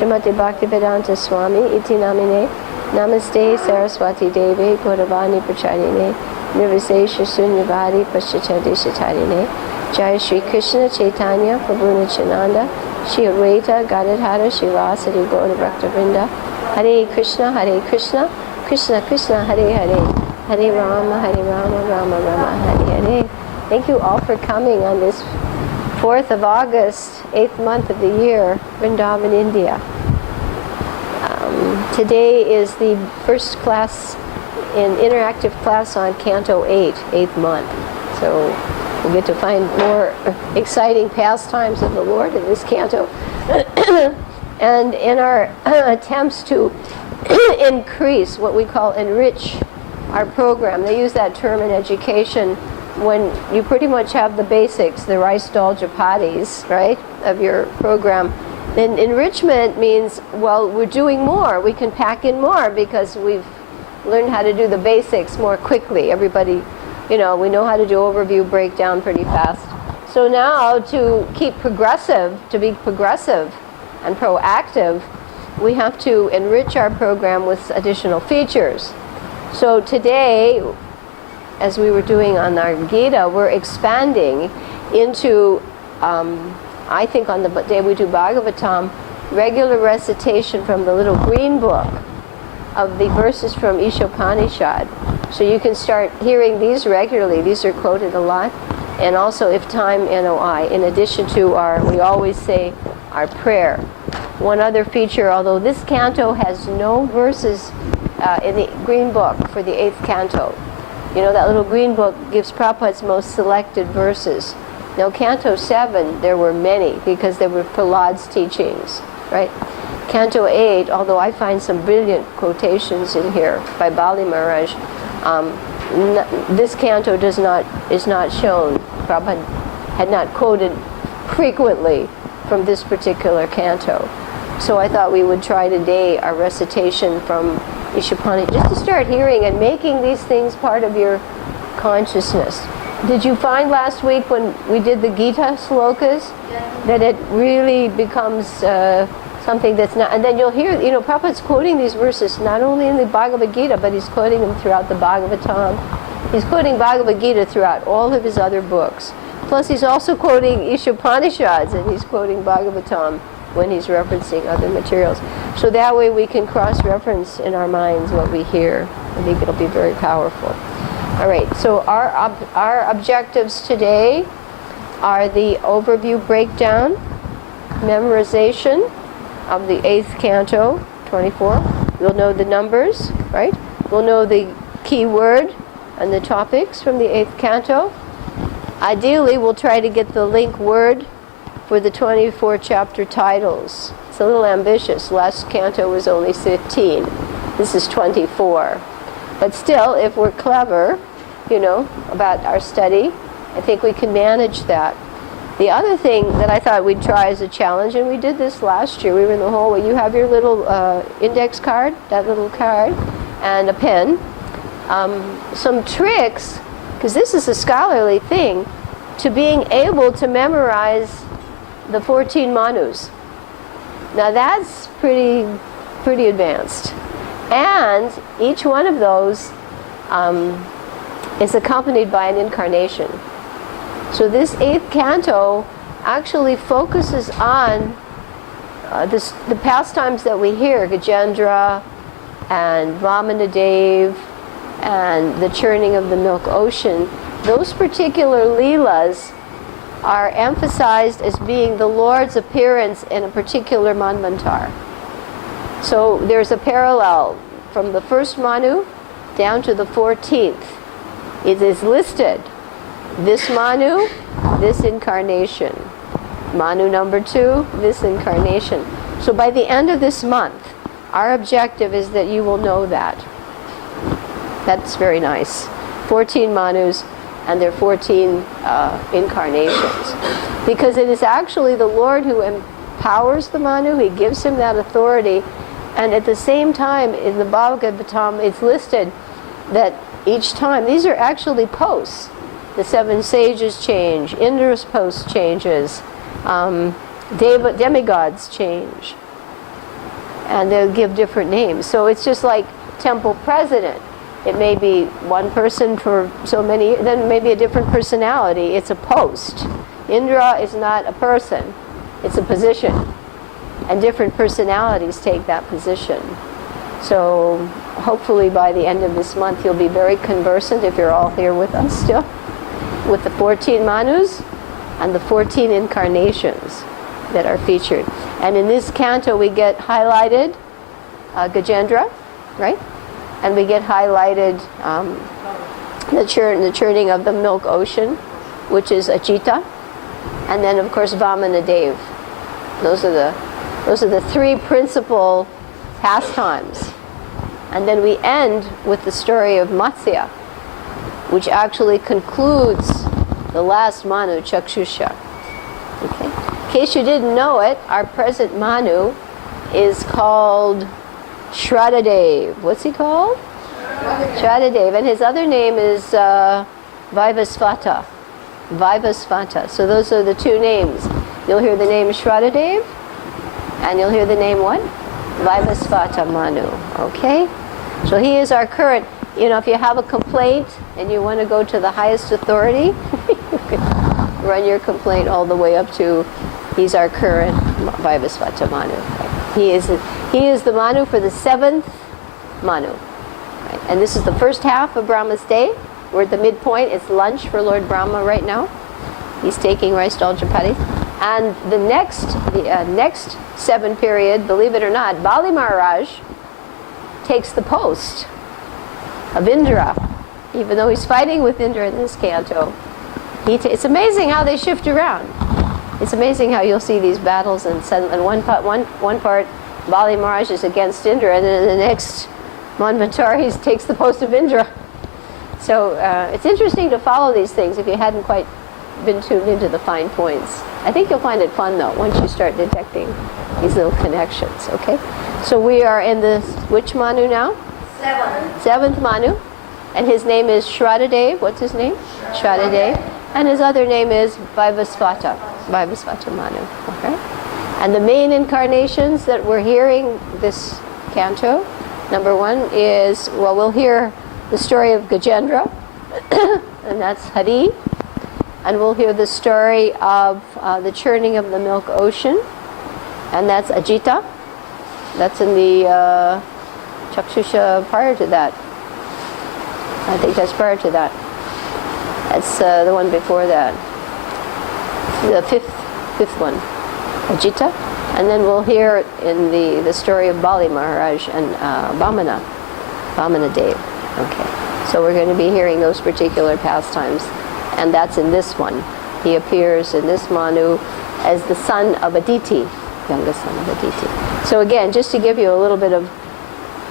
Srimati Bhaktivedanta Swami iti namine Namaste Saraswati Devi Gauravani Pracharine Nirvisesha Sunyavadi Paschachati Shatarine Jai Shri Krishna Chaitanya Prabhu Nityananda Shri Advaita Gadadhara Shivasari Gaura Bhaktivinoda Hare Krishna Krishna Krishna Hare Hare Hare Rama Rama Rama Hare Hare. Thank you all for coming on this 4th of August, 8th month of the year, Vrindavan, India. Today is the first class, an interactive class on Canto 8, 8th month. So we'll get to find more exciting pastimes of the Lord in this canto. And in our attempts to increase, what we call enrich our program, they use that term in education when you pretty much have the basics, the rice dal chapatis, right, of your program. Then enrichment means, well, we're doing more. We can pack in more because we've learned how to do the basics more quickly. Everybody, we know how to do overview, breakdown pretty fast. So now to be progressive and proactive, we have to enrich our program with additional features. So today, as we were doing on our Gita, we're expanding into, I think on the day we do Bhagavatam, regular recitation from the little green book of the verses from Ishopanishad. So you can start hearing these regularly. These are quoted a lot. And also, if time, NOI, in addition to we always say our prayer. One other feature, although this canto has no verses in the green book for the 8th canto. That little green book gives Prabhupada's most selected verses. Now, Canto 7, there were many, because there were Prahlad's teachings, right? Canto 8, although I find some brilliant quotations in here by Bali Maharaj, this canto is not shown. Prabhupada had not quoted frequently from this particular canto. So I thought we would try today our recitation from Ishopanishad, just to start hearing and making these things part of your consciousness. Did you find last week when we did the Gita slokas that it really becomes something that's not, and then you'll hear, Prabhupada's quoting these verses not only in the Bhagavad Gita, but he's quoting them throughout the Bhagavatam. He's quoting Bhagavad Gita throughout all of his other books. Plus he's also quoting Ishopanishads, and he's quoting Bhagavatam when he's referencing other materials. So that way we can cross-reference in our minds what we hear. I think it'll be very powerful. All right, so our objectives today are the overview breakdown, memorization of the 8th canto, 24. We'll know the numbers, right? We'll know the key word and the topics from the 8th canto. Ideally, we'll try to get the link word for the 24 chapter titles. It's a little ambitious. Last canto was only 15. This is 24. But still, if we're clever, about our study, I think we can manage that. The other thing that I thought we'd try as a challenge, and we did this last year, we were in the hallway, you have your little index card, that little card, and a pen. Some tricks, because this is a scholarly thing, to being able to memorize the 14 manus. Now that's pretty advanced. And each one of those is accompanied by an incarnation. So this 8th canto actually focuses on the pastimes that we hear, Gajendra and Vamanadev and the churning of the milk ocean. Those particular leelas are emphasized as being the Lord's appearance in a particular manvantar. So there's a parallel from the first Manu down to the 14th. It is listed, this Manu, this incarnation. Manu number 2, this incarnation. So by the end of this month, our objective is that you will know that. That's very nice. 14 Manus and their 14 incarnations. Because it is actually the Lord who empowers the Manu, he gives him that authority, and at the same time in the Bhagavatam it's listed that each time, these are actually posts. The 7 sages change, Indra's post changes, demigods change. and they'll give different names. So it's just like temple president. It may be one person for so many, then maybe a different personality. It's a post. Indra is not a person, it's a position. And different personalities take that position. So hopefully by the end of this month you'll be very conversant, if you're all here with us still, with the 14 Manus and the 14 incarnations that are featured. And in this canto we get highlighted Gajendra, right? And we get highlighted the churning of the milk ocean, which is Ajita. And then of course Vamana Dev. Those are the three principal pastimes. And then we end with the story of Matsya, which actually concludes the last Manu, Chakshusha. Okay. In case you didn't know it, our present Manu is called Shraddhadev. What's he called? Shraddhadev. And his other name is Vaivasvata. Vaivasvata. So those are the two names. You'll hear the name Shraddhadev, and you'll hear the name what? Vaivasvata Manu. Okay? So he is our current, if you have a complaint and you want to go to the highest authority, you can run your complaint all the way up to, he's our current Vaivasvata Manu. He is the Manu for the 7th Manu. Right? And this is the first half of Brahma's day. We're at the midpoint. It's lunch for Lord Brahma right now. He's taking rice dal chapati. And the next 7 period, believe it or not, Bali Maharaj takes the post of Indra. Even though he's fighting with Indra in this canto, it's amazing how they shift around. It's amazing how you'll see these battles, and one part Bali Maharaj is against Indra, and then in the next Manvantara he takes the post of Indra. So it's interesting to follow these things if you hadn't quite been tuned into the fine points. I think you'll find it fun though once you start detecting these little connections. Okay, so we are in the which Manu now? 7th Manu, and his name is Shraddhadev. What's his name? Shraddhadev, and his other name is Vaivasvata Manu. Okay, and the main incarnations that we're hearing this canto, number 1 is, well, we'll hear the story of Gajendra, and that's Hari. And we'll hear the story of the churning of the milk ocean, and that's Ajita. That's in the Chakshusha prior to that. I think that's prior to that. That's the one before that. The fifth one, Ajita. And then we'll hear in the story of Bali Maharaj and Vamana Dev. Okay, so we're going to be hearing those particular pastimes. And that's in this one. He appears in this Manu as the son of Aditi, youngest son of Aditi. So again, just to give you a little bit of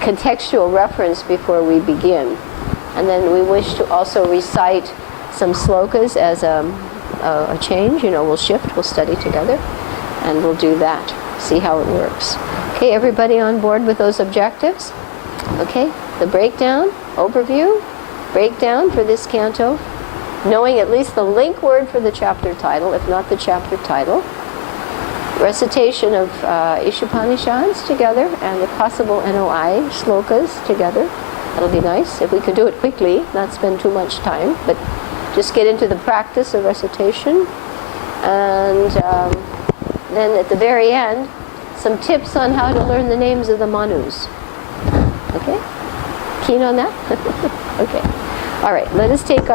contextual reference before we begin. And then we wish to also recite some slokas as a change. We'll shift, we'll study together, and we'll do that. See how it works. Okay, everybody on board with those objectives? Okay, the breakdown, overview, breakdown for this canto. Knowing at least the link word for the chapter title, if not the chapter title. Recitation of Ishopanishads together, and the possible NOI slokas together. That'll be nice if we could do it quickly, not spend too much time, but just get into the practice of recitation. And then at the very end, some tips on how to learn the names of the Manus. Okay? Keen on that? Okay. All right, let us take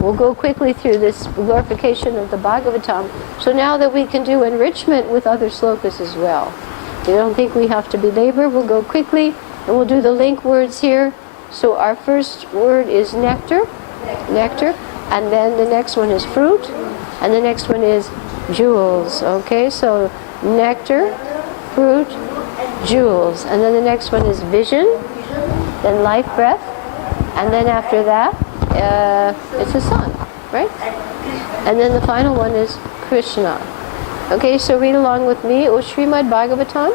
we'll go quickly through this glorification of the Bhagavatam. So now that we can do enrichment with other slokas as well. You don't think we have to belabor, we'll go quickly, and we'll do the link words here. So our first word is nectar, and then the next one is fruit, and the next one is jewels. Okay, so nectar, fruit, jewels, and then the next one is vision, then life breath, and then after that, it's a song, right? And then the final one is Krishna. Okay, so read along with me. O Srimad Bhagavatam.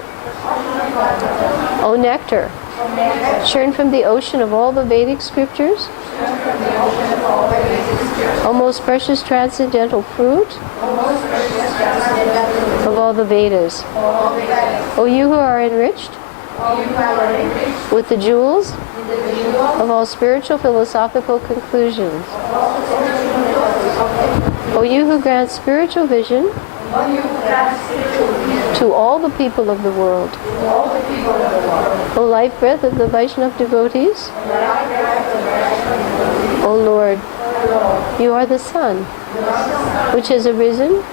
O nectar. Churn from the ocean of all the Vedic scriptures. O most precious transcendental fruit of all the Vedas. O you who are enriched with the jewels of all spiritual philosophical conclusions. O you who grant spiritual vision to all the people of the world. O life breath of the Vaishnava devotees. O Lord, you are the sun, which has arisen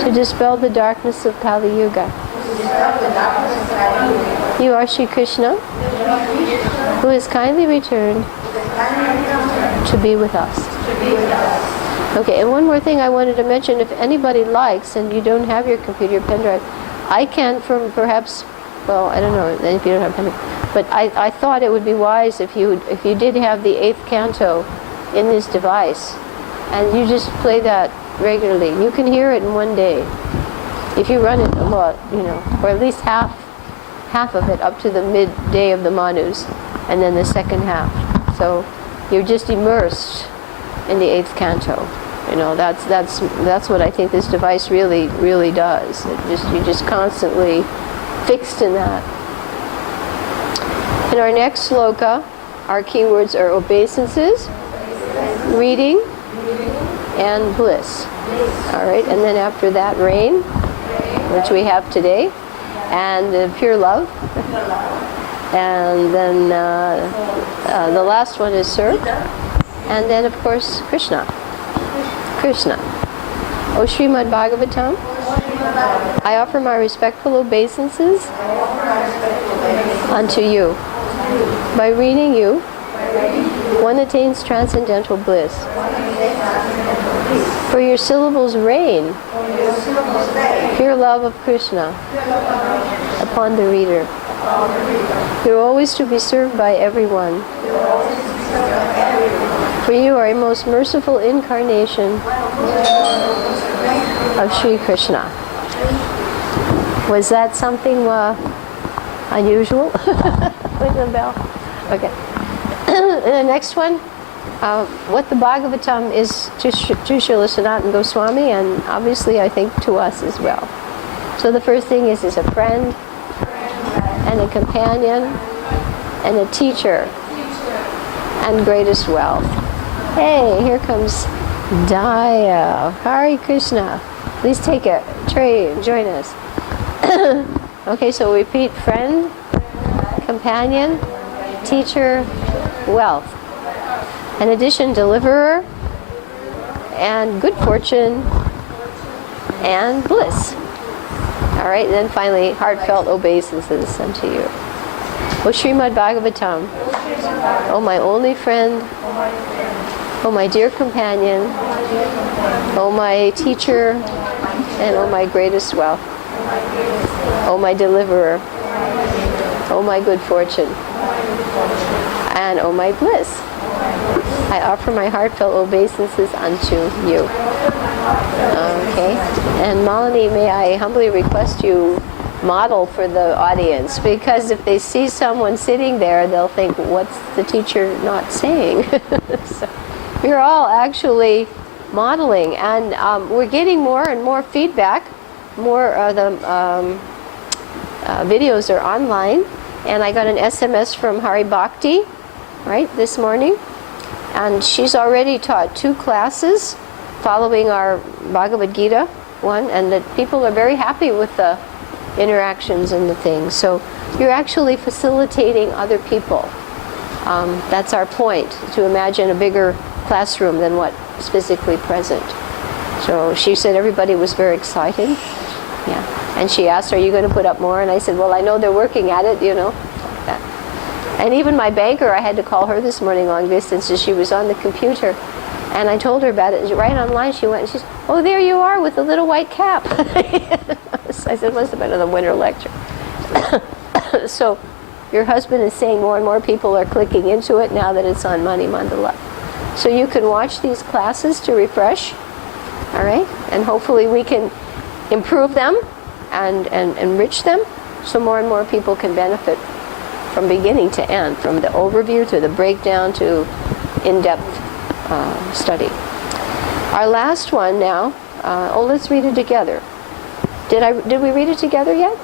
to dispel the darkness of Kali Yuga. You are Sri Krishna, who has kindly returned to be with us. Okay, and one more thing I wanted to mention, if anybody likes, and you don't have your computer pen drive, I can from perhaps, well, I don't know if you don't have pen drive, but I thought it would be wise if you did have the 8th canto in this device, and you just play that regularly. You can hear it in one day. If you run it a lot, or at least half of it up to the midday of the Manus, and then the second half. So you're just immersed in the 8th canto. That's what I think this device really does. You're just constantly fixed in that. In our next sloka, our keywords are obeisances, reading, and bliss. All right, and then after that, rain, which we have today, and pure love. And then the last one is serve. And then, of course, Krishna. O Srimad Bhagavatam, I offer my respectful obeisances unto you. By reading you, one attains transcendental bliss. For your syllables rain pure love of Krishna upon the reader. You're always to be served by everyone. For you are a most merciful incarnation of Sri Krishna. Was that something unusual? With the bell? Okay. And the next one, what the Bhagavatam is to Srila Sanatana Goswami, and obviously I think to us as well. So the first thing is a friend, and a companion, and a teacher, and greatest wealth. Hey, here comes Daya. Hare Krishna. Please take a tray and join us. Okay, so repeat: friend, companion, teacher, wealth. In addition, deliverer, and good fortune, and bliss. All right, and then finally, heartfelt obeisances unto you. O Srimad Bhagavatam, O my only friend, O my dear companion, O my teacher, and O my greatest wealth, O my deliverer, O my good fortune, and O my bliss. I offer my heartfelt obeisances unto you. Okay, and Malini, may I humbly request you model for the audience, because if they see someone sitting there, they'll think, what's the teacher not saying? So we're all actually modeling, and we're getting more and more feedback. More of the videos are online, and I got an SMS from Hari Bhakti, right, this morning, and she's already taught 2 classes following our Bhagavad Gita one, and that people are very happy with the interactions and the things. So you're actually facilitating other people. That's our point, to imagine a bigger classroom than what's physically present. So she said everybody was very excited. Yeah. And she asked, are you going to put up more? And I said, well, I know they're working at it, like that. And even my banker, I had to call her this morning long distance, and she was on the computer. And I told her about it, and right online she went, and she said, oh, there you are with the little white cap. I said, must have been in the winter lecture. So your husband is saying more and more people are clicking into it now that it's on Mani Mandala. So you can watch these classes to refresh, all right? And hopefully we can improve them and enrich them so more and more people can benefit from beginning to end, from the overview to the breakdown to in-depth study. Our last one now, let's read it together. Did we read it together yet?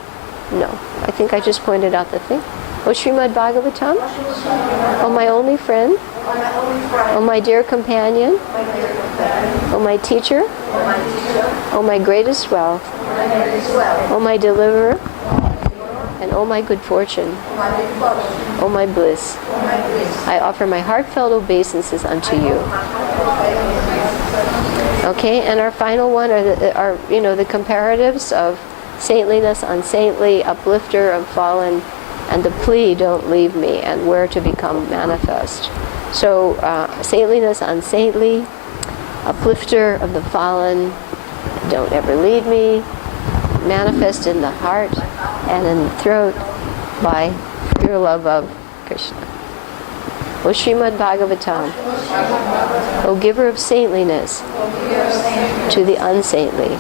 No, I think I just pointed out the thing. O Srimad Bhagavatam, O my only friend, O my dear companion, O my teacher, O my greatest wealth, O my deliverer, and O my good fortune, O my bliss, I offer my heartfelt obeisances unto you. Okay, and our final one are the comparatives of saintliness, unsaintly, uplifter of fallen, and the plea, don't leave me, and where to become manifest. So, saintliness, unsaintly, uplifter of the fallen, don't ever leave me, manifest in the heart and in the throat by pure love of Krishna. O Srimad Bhagavatam, O giver of saintliness to the unsaintly,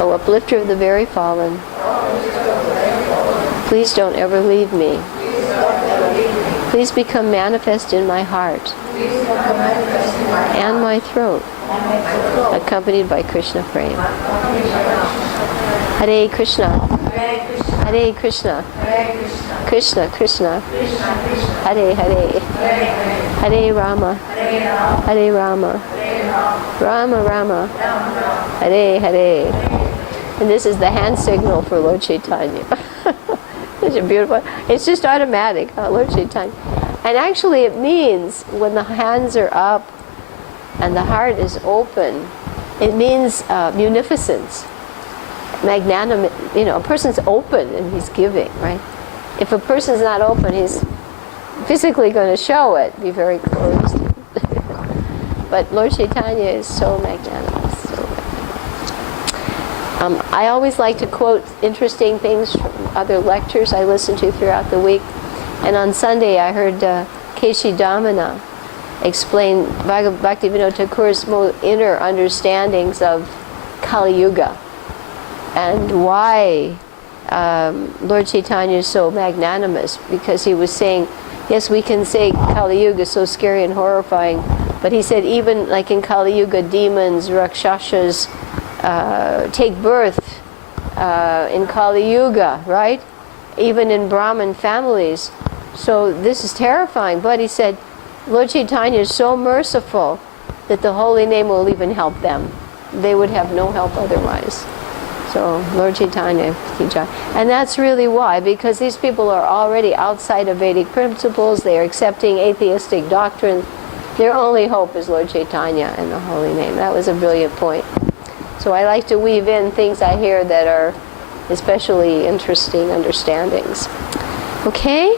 O uplifter of the very fallen, please don't ever leave me. Please become manifest in my heart and my throat, accompanied by Krishna Prem. Hare Krishna, Hare Krishna, Krishna Krishna, Hare Hare, Hare Rama, Hare Rama, Rama Rama, Hare Hare. And this is the hand signal for Lord Chaitanya. It's a beautiful, it's just automatic, Lord Chaitanya. And actually it means when the hands are up and the heart is open, it means munificence, magnanimous. A person's open and he's giving, right? If a person's not open, he's physically going to show it, be very closed. But Lord Chaitanya is so magnanimous. I always like to quote interesting things from other lectures I listen to throughout the week. And on Sunday I heard Keshi Damana explain Bhaktivinoda Thakur's more inner understandings of Kali Yuga and why Lord Chaitanya is so magnanimous, because he was saying, yes, we can say Kali Yuga is so scary and horrifying, but he said even like in Kali Yuga, demons, rakshasas take birth in Kali Yuga, right? Even in Brahmin families. So this is terrifying. But he said, Lord Chaitanya is so merciful that the holy name will even help them. They would have no help otherwise. So Lord Chaitanya, and that's really why, because these people are already outside of Vedic principles. They are accepting atheistic doctrine. Their only hope is Lord Chaitanya and the holy name. That was a brilliant point. So I like to weave in things I hear that are especially interesting understandings. Okay?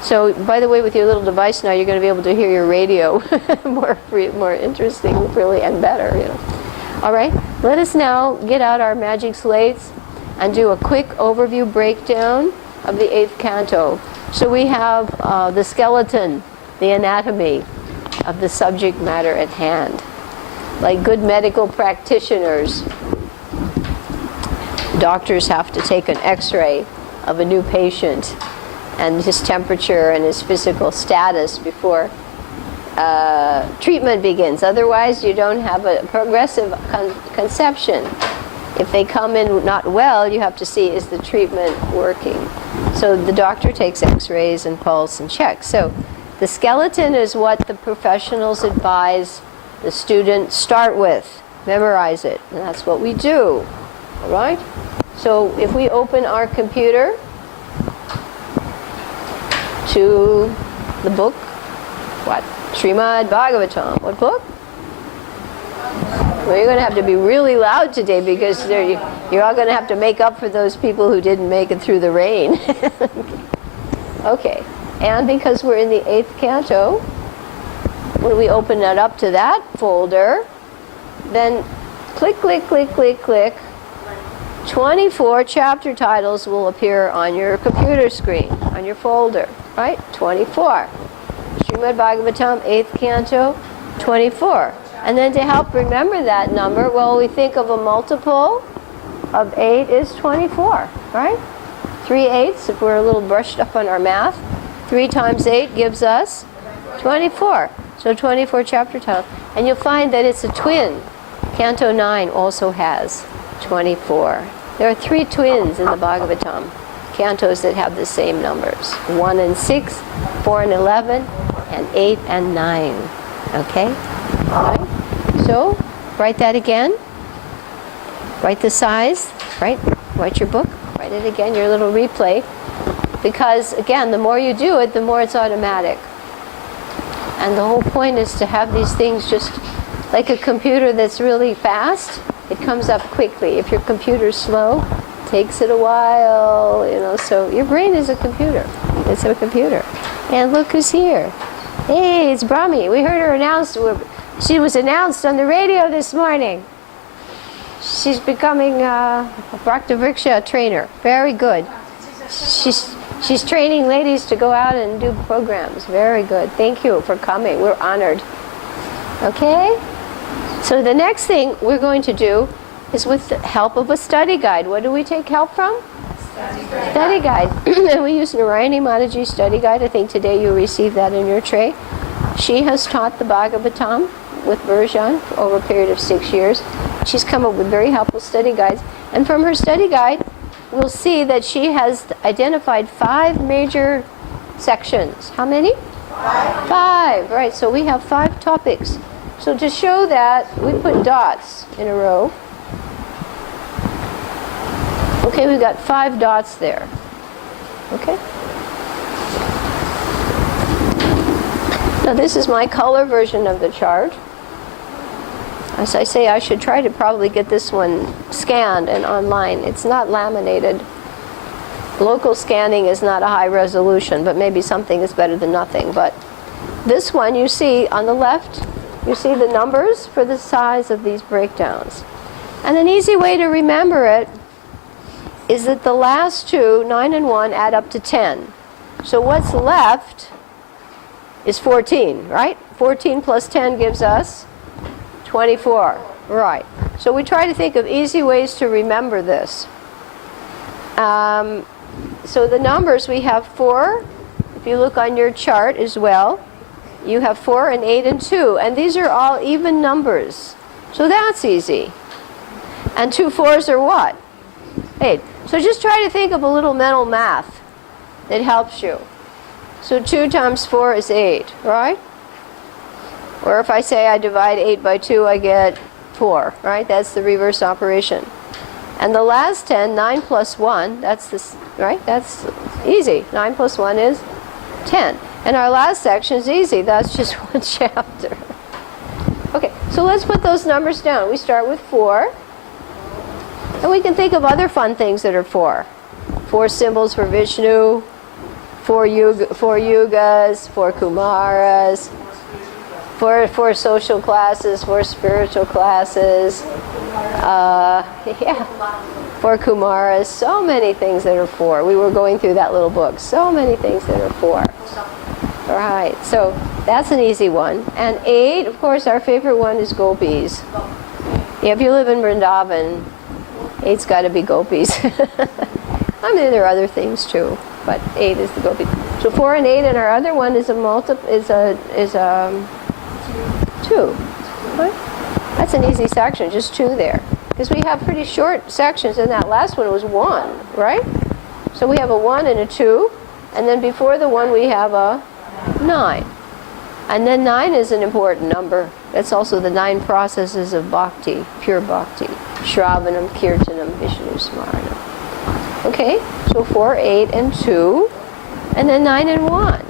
So, by the way, with your little device now, you're going to be able to hear your radio more interesting, really, and better, All right? Let us now get out our magic slates and do a quick overview breakdown of the 8th canto. So we have the skeleton, the anatomy of the subject matter at hand. Like good medical practitioners, doctors have to take an x-ray of a new patient and his temperature and his physical status before treatment begins. Otherwise, you don't have a progressive conception. If they come in not well, you have to see, is the treatment working? So the doctor takes x-rays and pulse and checks. So the skeleton is what the professionals advise the student start with. Memorize it. And that's what we do. All right? So if we open our computer to the book, what? Srimad Bhagavatam. What book? Well, you're going to have to be really loud today, because you're all going to have to make up for those people who didn't make it through the rain. Okay. And because we're in the 8th canto, when we open it up to that folder, then click, click, click, click, click. 24 chapter titles will appear on your computer screen, on your folder, right? 24. Srimad Bhagavatam, 8th canto, 24. And then to help remember that number, well, we think of a multiple of 8 is 24, right? 3/8, if we're a little brushed up on our math. 3 times 8 gives us 24. So 24 chapter titles. And you'll find that it's a twin. Canto 9 also has 24 There are 3 twins in the Bhagavatam, cantos that have the same numbers. 1 and 6, 4 and 11, and 8 and 9. Okay? All right? So, write that again. Write the size, right? Write your book. Write it again, your little replay. Because, again, the more you do it, the more it's automatic. And the whole point is to have these things just like a computer that's really fast. It comes up quickly. If your computer's slow, it takes it a while, you know. So your brain is a computer. It's a computer. And look who's here. Hey, it's Brahmi. We heard her announced. She was announced on the radio this morning. She's becoming a Bhakti Vriksha trainer. Very good. She's training ladies to go out and do programs. Very good. Thank you for coming. We're honored. Okay? So the next thing we're going to do is with the help of a study guide. What do we take help from? Study guide. And we use Narayani Mataji's study guide. I think today you received that in your tray. She has taught the Bhagavatam with Virjan over a period of 6 years. She's come up with very helpful study guides. And from her study guide, we'll see that she has identified 5 major sections. How many? 5. 5, right. So we have 5 topics. So to show that, we put dots in a row. Okay, we've got 5 dots there. Okay? Now this is my color version of the chart. As I say, I should try to probably get this one scanned and online. It's not laminated. Local scanning is not a high resolution, but maybe something is better than nothing. But this one, you see on the left, you see the numbers for the size of these breakdowns. And an easy way to remember it is that the last 2, 9 and 1, add up to 10. So what's left is 14, right? 14 plus 10 gives us 24. Right. So we try to think of easy ways to remember this. So the numbers, we have 4. If you look on your chart as well, you have 4 and 8 and 2. And these are all even numbers. So that's easy. And 2 4s are what? 8. So just try to think of a little mental math that helps you. So 2 times 4 is 8, right? Or if I say I divide 8 by 2, I get 4, right? That's the reverse operation. And the last 10, 9 plus 1, that's this, right? That's easy. 9 plus 1 is 10. And our last section is easy. That's just one chapter. Okay, so let's put those numbers down. We start with 4. And we can think of other fun things that are 4. 4 symbols for Vishnu, 4 yugas, 4 kumaras, 4 social classes, 4 spiritual classes, 4 kumaras, so many things that are 4. We were going through that little book. So many things that are 4. All right, so that's an easy one. And 8, of course, our favorite one is gopis. Yeah, if you live in Vrindavan, 8's got to be gopis. I mean, there are other things too, but 8 is the gopis. So 4 and 8, and our other one is a 2. Right? That's an easy section, just 2 there. Because we have pretty short sections, and that last one was 1, right? So we have a 1 and a 2, and then before the 1 we have a 9. And then 9 is an important number. That's also the 9 processes of bhakti, pure bhakti. Shravanam, Kirtanam, Vishnu Smaranam. Okay, so 4, 8, and 2, and then 9 and 1.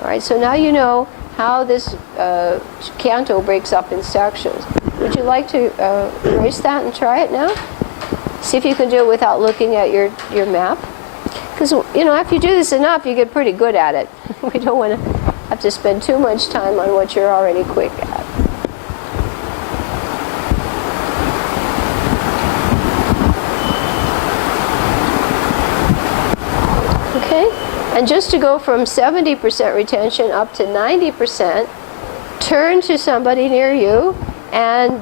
All right, so now you know how this canto breaks up in sections. Would you like to erase that and try it now? See if you can do it without looking at your map. Because, you know, after you do this enough, you get pretty good at it. We don't want to have to spend too much time on what you're already quick at. Okay? And just to go from 70% retention up to 90%, turn to somebody near you and,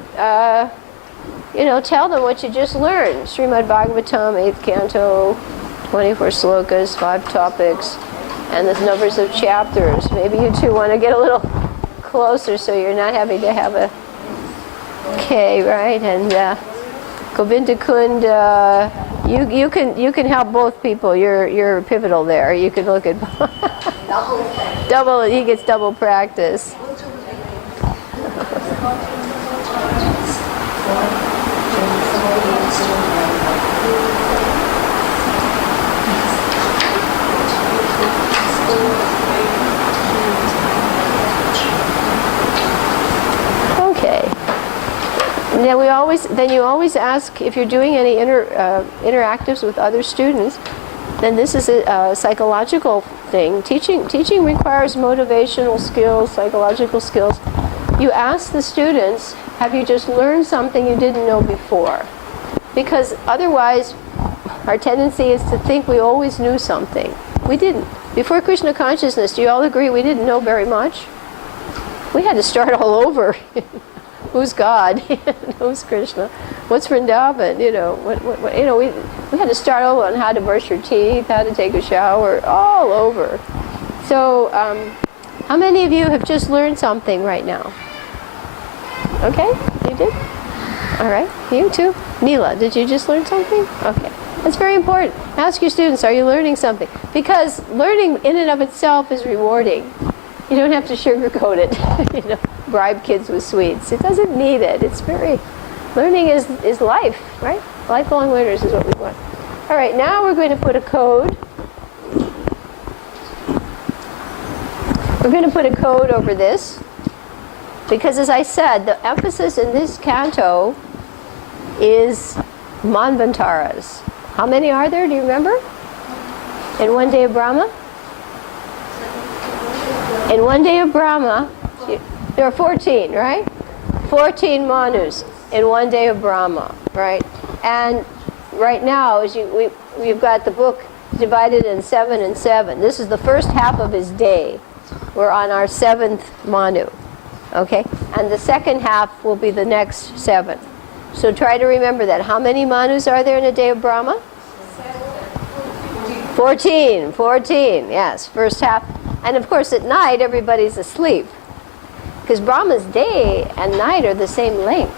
tell them what you just learned. Srimad Bhagavatam, 8th Canto, 24 slokas, 5 topics, and the numbers of chapters. Maybe you two want to get a little closer so you're not having to have a K, right? And Govinda Kund, you can help both people. You're pivotal there. You can look at double. He gets double practice. Now you always ask if you're doing any interactives with other students. Then this is a psychological thing. Teaching requires motivational skills, psychological skills. You ask the students, have you just learned something you didn't know before? Because otherwise, our tendency is to think we always knew something. We didn't. Before Krishna consciousness, do you all agree we didn't know very much? We had to start all over. Who's God? Who's Krishna? What's Vrindavan? We had to start over on how to brush your teeth, how to take a shower, all over. So, how many of you have just learned something right now? Okay, you did? All right, you too. Neela, did you just learn something? Okay, that's very important. Ask your students, are you learning something? Because learning in and of itself is rewarding. You don't have to sugarcoat it. Bribe kids with sweets. It doesn't need it. It's learning is life, right? Lifelong learners is what we want. All right, now we're going to put a code. We're going to put a code over this because, as I said, the emphasis in this canto is manvantaras. How many are there? Do you remember? In one day of Brahma? In one day of Brahma, there are 14, right? 14 manus in one day of Brahma, right? And right now, we've got the book divided in 7 and 7. This is the first half of his day. We're on our 7th manu, okay? And the second half will be the next 7. So try to remember that. How many manus are there in a day of Brahma? 14, yes, first half. And of course, at night, everybody's asleep. Because Brahma's day and night are the same length.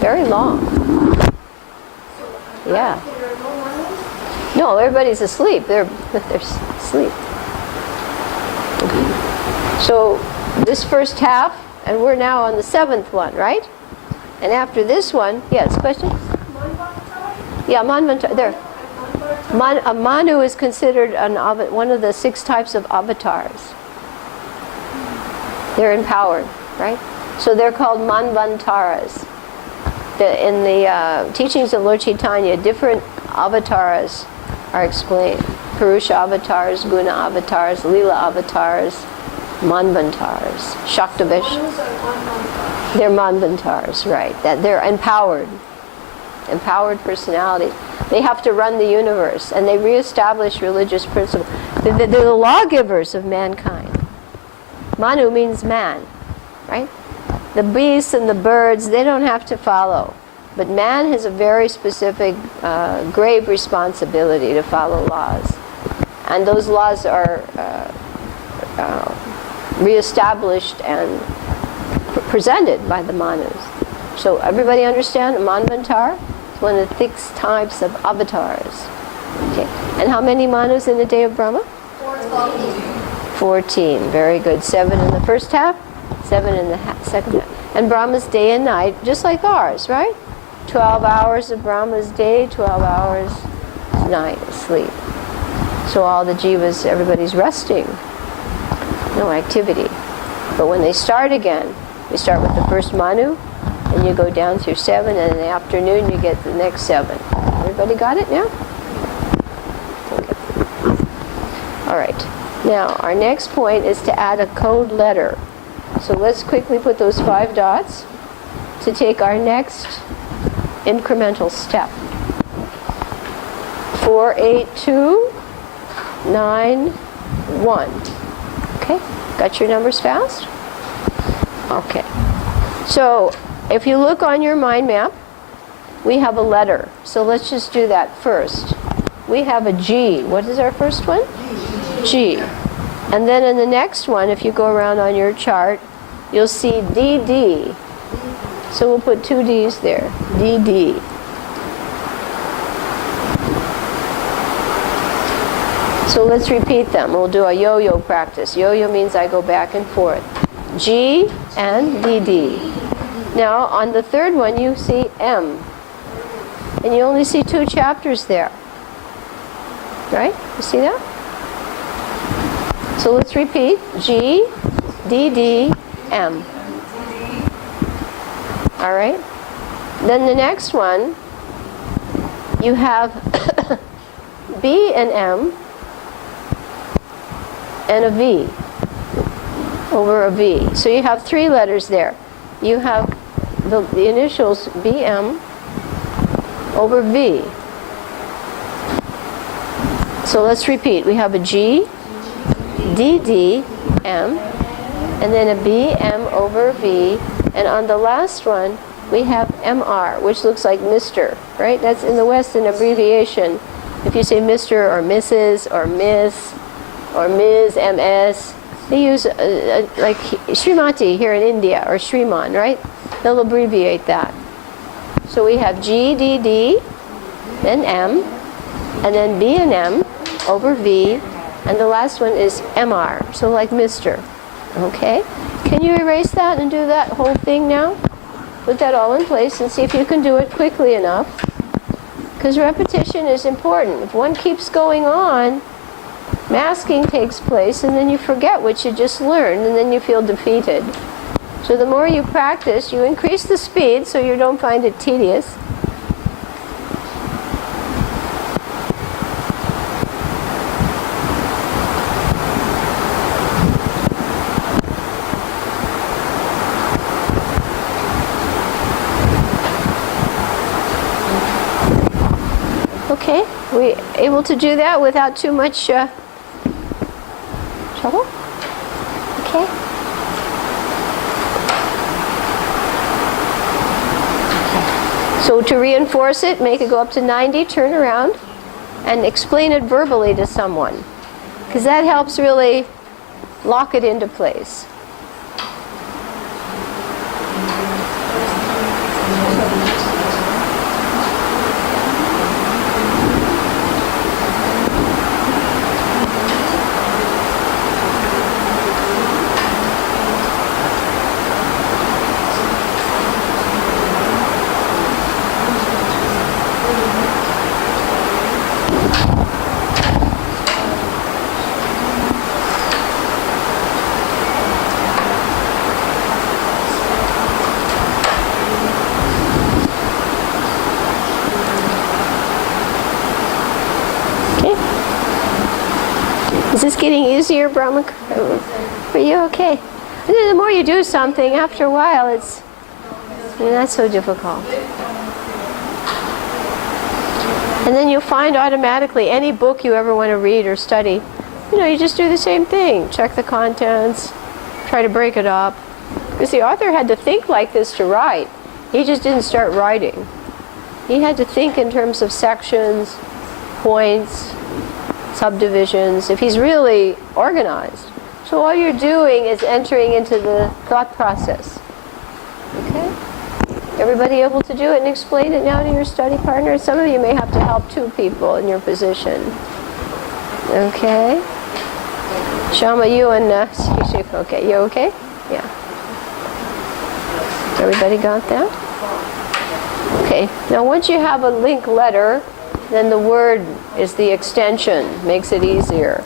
Very long. Yeah. No, everybody's asleep. They're asleep. So this first half, and we're now on the 7th one, right? And after this one, yes, question? Yeah, Manvantara. There. A Manu is considered one of the 6 types of avatars. They're empowered, right? So they're called Manvantaras. In the teachings of Lord Chaitanya, different avatars are explained. Purusha avatars, Guna avatars, Lila avatars, Manvantaras. Shaktavish. They're Manvantaras, right. That they're empowered. Empowered personalities. They have to run the universe, and they reestablish religious principles. They're the lawgivers of mankind. Manu means man, right? The beasts and the birds, they don't have to follow. But man has a very specific, grave responsibility to follow laws. And those laws are reestablished and presented by the Manus. So everybody understand a Manvantar? It's one of the 6 types of avatars. Okay. And how many Manus in the day of Brahma? 14. Very good. 7 in the first half, 7 in the second half. And Brahma's day and night, just like ours, right? 12 hours of Brahma's day, 12 hours night, sleep. So all the jivas, everybody's resting. No activity. But when they start again, we start with the first Manu, and you go down through 7, and in the afternoon you get the next 7. Everybody got it now? Okay. All right. Now, our next point is to add a code letter. So let's quickly put those 5 dots to take our next incremental step. 4, 8, 2, 9, 1. Okay, got your numbers fast? Okay. So, if you look on your mind map, we have a letter. So let's just do that first. We have a G. What is our first one? G. And then in the next one, if you go around on your chart, you'll see DD. So we'll put 2 Ds there. DD. So let's repeat them. We'll do a yo-yo practice. Yo-yo means I go back and forth. G and DD. Now on the third one you see M. And you only see 2 chapters there. Right? You see that? So let's repeat. G, D, D, M. All right? Then the next one, you have B and M and a V over a V. So you have 3 letters there. You have the initials BM over V. So let's repeat. We have a G, D, D, M, and then a B, M over V. And on the last one, we have MR, which looks like Mr., right? That's in the West an abbreviation. If you say Mr. or Mrs. or Miss or Ms., MS, they use like Srimati here in India, or Sriman, right? They'll abbreviate that. So we have G, D, D, then M, and then B and M over V, and the last one is MR, so like Mr. Okay? Can you erase that and do that whole thing now? Put that all in place and see if you can do it quickly enough. Because repetition is important. If one keeps going on, masking takes place, and then you forget what you just learned, and then you feel defeated. So the more you practice, you increase the speed so you don't find it tedious. Okay, we able to do that without too much trouble? Okay. So to reinforce it, make it go up to 90, turn around, and explain it verbally to someone. Because that helps really lock it into place. Is this getting easier, Brahma? Are you okay? And then the more you do something, after a while, it's not so difficult. And then you'll find automatically any book you ever want to read or study, you just do the same thing. Check the contents, try to break it up. Because the author had to think like this to write. He just didn't start writing. He had to think in terms of sections, points, subdivisions, if he's really organized. So all you're doing is entering into the thought process. Okay? Everybody able to do it and explain it now to your study partner? Some of you may have to help 2 people in your position. Okay? Shama, you and okay, you okay? Yeah. Everybody got that? Okay. Now once you have a link letter, then the word is the extension, makes it easier.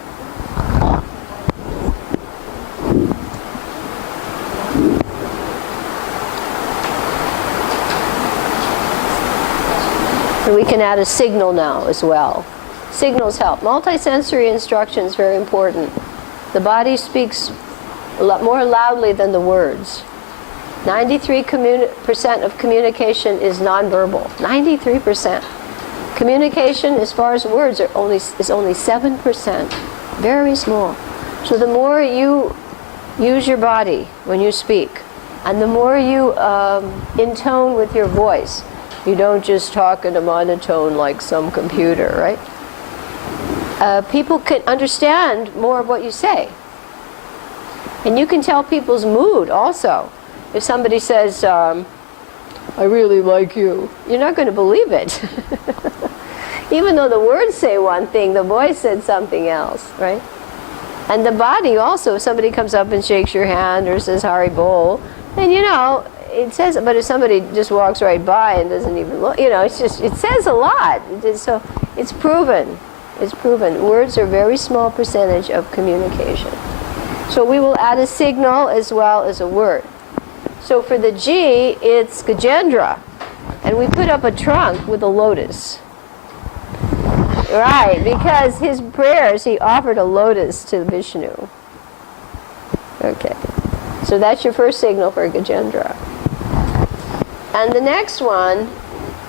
And we can add a signal now as well. Signals help. Multisensory instruction is very important. The body speaks a lot more loudly than the words. 93% of communication is nonverbal. 93%. Communication, as far as words, is only 7%. Very small. So the more you use your body when you speak, and the more you intone with your voice, you don't just talk in a monotone like some computer, right? People can understand more of what you say. And you can tell people's mood also. If somebody says, I really like you, you're not going to believe it. Even though the words say one thing, the voice said something else, right? And the body also, if somebody comes up and shakes your hand or says Hari Bol, then it says, but if somebody just walks right by and doesn't even look, it's just, it says a lot. So it's proven. It's proven. Words are a very small percentage of communication. So we will add a signal as well as a word. So for the G, it's Gajendra. And we put up a trunk with a lotus. Right, because his prayers, he offered a lotus to Vishnu. Okay. So that's your first signal for Gajendra. And the next one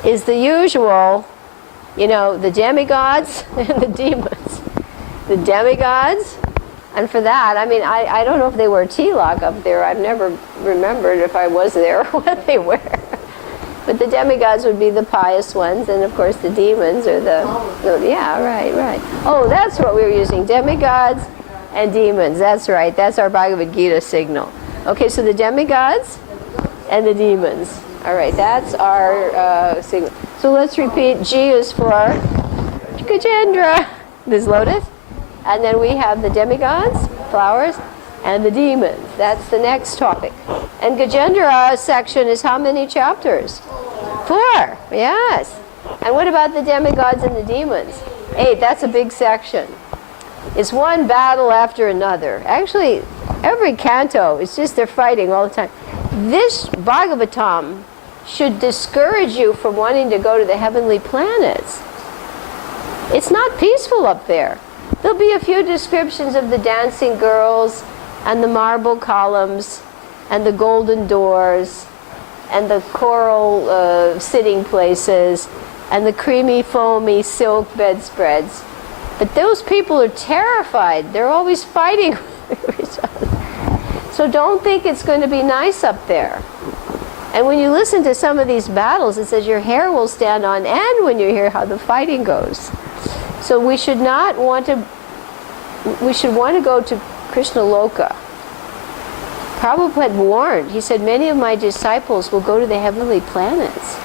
is the usual, the demigods and the demons. The demigods, and for that, I don't know if they wear tilak up there. I've never remembered if I was there what they wear. But the demigods would be the pious ones, and of course the demons are yeah, right. Oh, that's what we were using, demigods and demons. That's right, that's our Bhagavad Gita signal. Okay, so the demigods and the demons. All right, that's our signal. So let's repeat. G is for Gajendra, this lotus. And then we have the demigods, flowers, and the demons. That's the next topic. And Gajendra section is how many chapters? 4, yes. And what about the demigods and the demons? 8, that's a big section. It's one battle after another. Actually, every canto, it's just they're fighting all the time. This Bhagavatam should discourage you from wanting to go to the heavenly planets. It's not peaceful up there. There'll be a few descriptions of the dancing girls and the marble columns and the golden doors and the coral sitting places and the creamy, foamy silk bedspreads. But those people are terrified. They're always fighting with each other. So don't think it's going to be nice up there. And when you listen to some of these battles, it says your hair will stand on end when you hear how the fighting goes. So we should not want to, we should want to go to Krishna Loka. Prabhupada warned, he said, many of my disciples will go to the heavenly planets.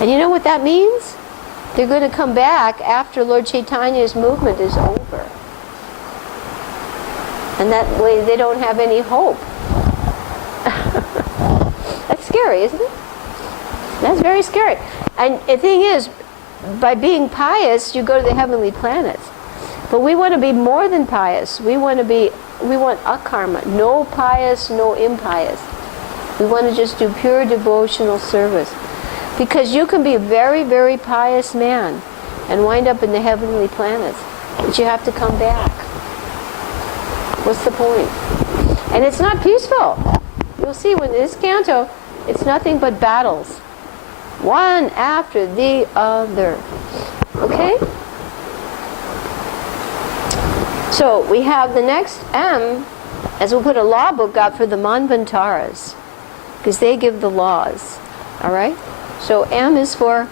And you know what that means? They're going to come back after Lord Chaitanya's movement is over. And that way they don't have any hope. That's scary, isn't it? That's very scary. And the thing is, by being pious, you go to the heavenly planets. But we want to be more than pious. We want akarma. No pious, no impious. We want to just do pure devotional service. Because you can be a very, very pious man and wind up in the heavenly planets. But you have to come back. What's the point? And it's not peaceful. You'll see when this canto, it's nothing but battles. One after the other. Okay? So we have the next M, as we'll put a law book out for the Manvantaras, because they give the laws. All right? So M is for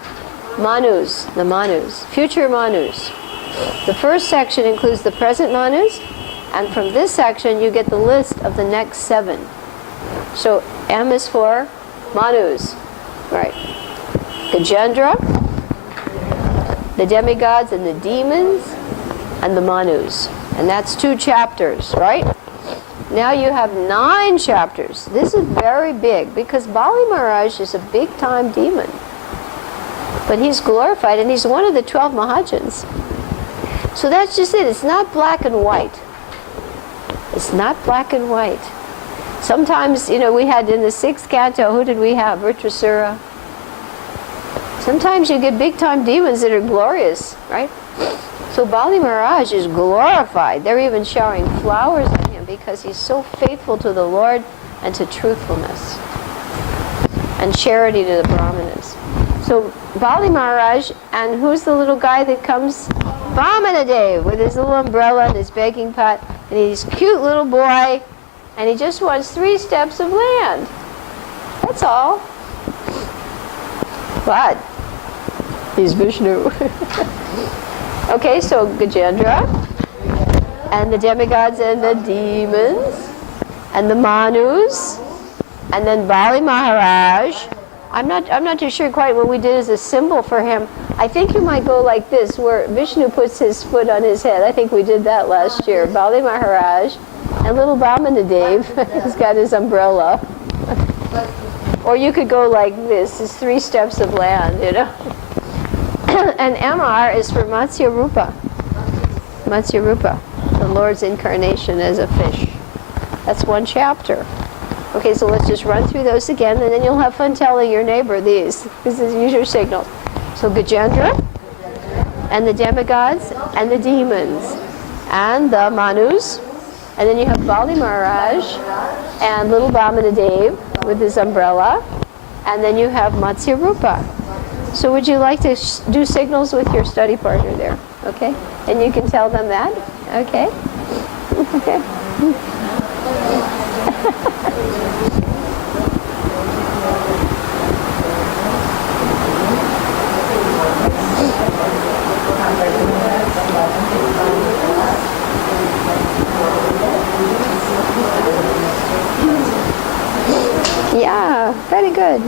Manus, the Manus, future Manus. The first section includes the present Manus, and from this section you get the list of the next 7. So M is for Manus. Right. Gajendra, the demigods and the demons, and the Manus. And that's 2 chapters, right? Now you have 9 chapters. This is very big because Bali Maharaj is a big-time demon. But he's glorified and he's one of the 12 Mahajans. So that's just it. It's not black and white. It's not black and white. Sometimes, we had in the 6th canto, who did we have? Vritrasura. Sometimes you get big-time demons that are glorious, right? So Bali Maharaj is glorified. They're even showering flowers on him because he's so faithful to the Lord and to truthfulness and charity to the Brahmanas. So Bali Maharaj, and who's the little guy that comes? Vamanadev, with his little umbrella and his begging pot, and he's a cute little boy, and he just wants 3 steps of land. That's all. But he's Vishnu. Okay, so Gajendra, and the demigods and the demons, and the Manus, and then Bali Maharaj, I'm not too sure quite what we did as a symbol for him. I think you might go like this, where Vishnu puts his foot on his head. I think we did that last year. Bali Maharaj and little Vamanadev has got his umbrella. Or you could go like this. It's 3 steps of land, you know. And MR is for Matsya Rupa. Matsya Rupa, the Lord's incarnation as a fish. That's 1 chapter. Okay, so let's just run through those again, and then you'll have fun telling your neighbor these. This is use your signals. So Gajendra, and the demigods, and the demons, and the Manus, and then you have Bali Maharaj, and little Vamanadev with his umbrella, and then you have Matsya Rupa. So would you like to do signals with your study partner there? Okay? And you can tell them that? Okay? Okay. Yeah, very good.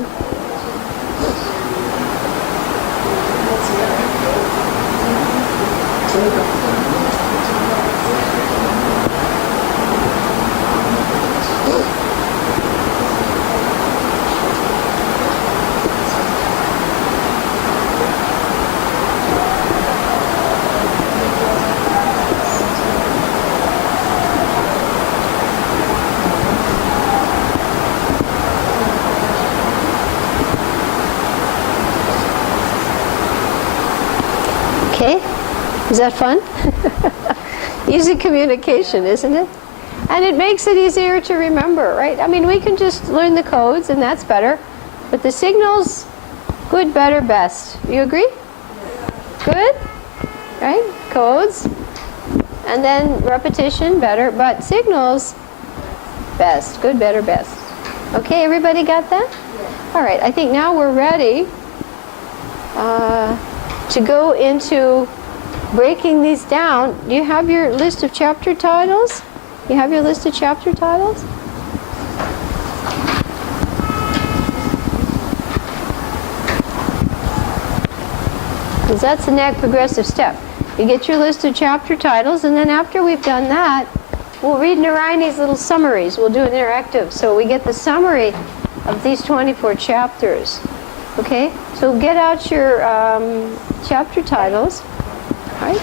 Okay, is that fun? Easy communication, isn't it? And it makes it easier to remember, right? I mean, we can just learn the codes, and that's better. But the signals, good, better, best. You agree? Good? Right? Codes. And then repetition, better. But signals, best. Good, better, best. Okay, everybody got that? All right, I think now we're ready to go into breaking these down. Do you have your list of chapter titles? You have your list of chapter titles? Because that's the next progressive step. You get your list of chapter titles, and then after we've done that, we'll read Narayani's little summaries. We'll do an interactive. So we get the summary of these 24 chapters. Okay? So get out your chapter titles. Right?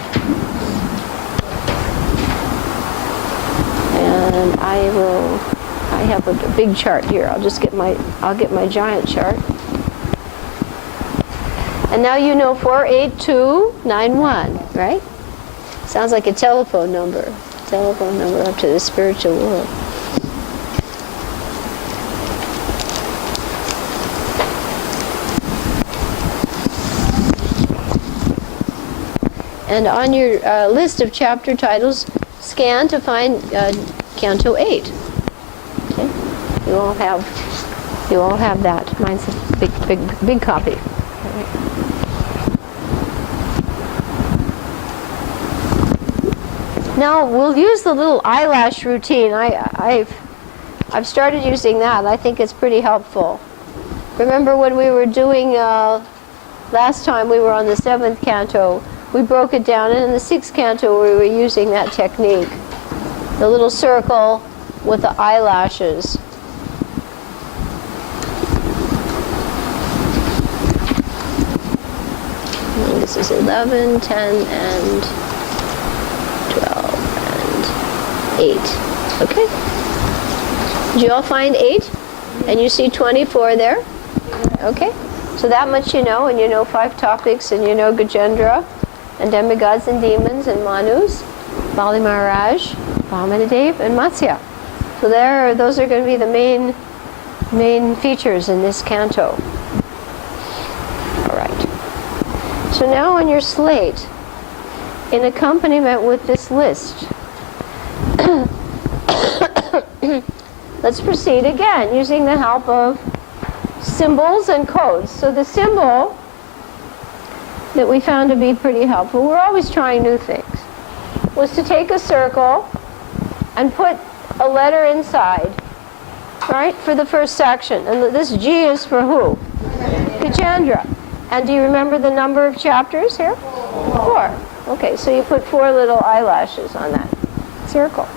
And I have a big chart here. I'll get my giant chart. And now you know 48291, right? Sounds like a telephone number. Telephone number up to the spiritual world. And on your list of chapter titles, scan to find Canto 8. Okay, you all have that. Mine's a big copy. Right. Now we'll use the little eyelash routine. I've started using that. I think it's pretty helpful. Remember when we were doing last time we were on the 7th canto. We broke it down, and in the 6th canto we were using that technique. The little circle with the eyelashes. And this is 11, 10, and 12, and 8. Okay? Did you all find 8? And you see 24 there? Okay? So that much you know, and you know 5 topics, and you know Gajendra, and demigods and demons and Manus, Bali Maharaj, Vamanadev, and Matsya. So those are going to be the main features in this canto. All right. So now on your slate, in accompaniment with this list, let's proceed again using the help of symbols and codes. So the symbol that we found to be pretty helpful, we're always trying new things, was to take a circle and put a letter inside, right, for the first section. And this G is for who? Gajendra. And do you remember the number of chapters here? 4. Okay, so you put 4 little eyelashes on that circle.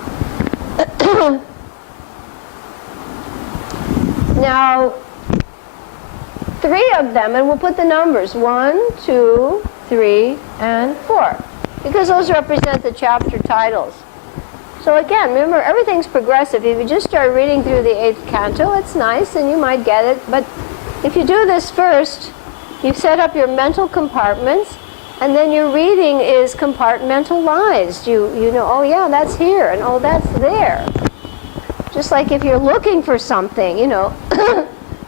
Now, 3 of them, and we'll put the numbers 1, 2, 3, and 4, because those represent the chapter titles. So again, remember, everything's progressive. If you just start reading through the 8th canto, it's nice and you might get it. But if you do this first, you set up your mental compartments, and then your reading is compartmentalized. You know, oh yeah, that's here, and oh, that's there. Just like if you're looking for something, you know,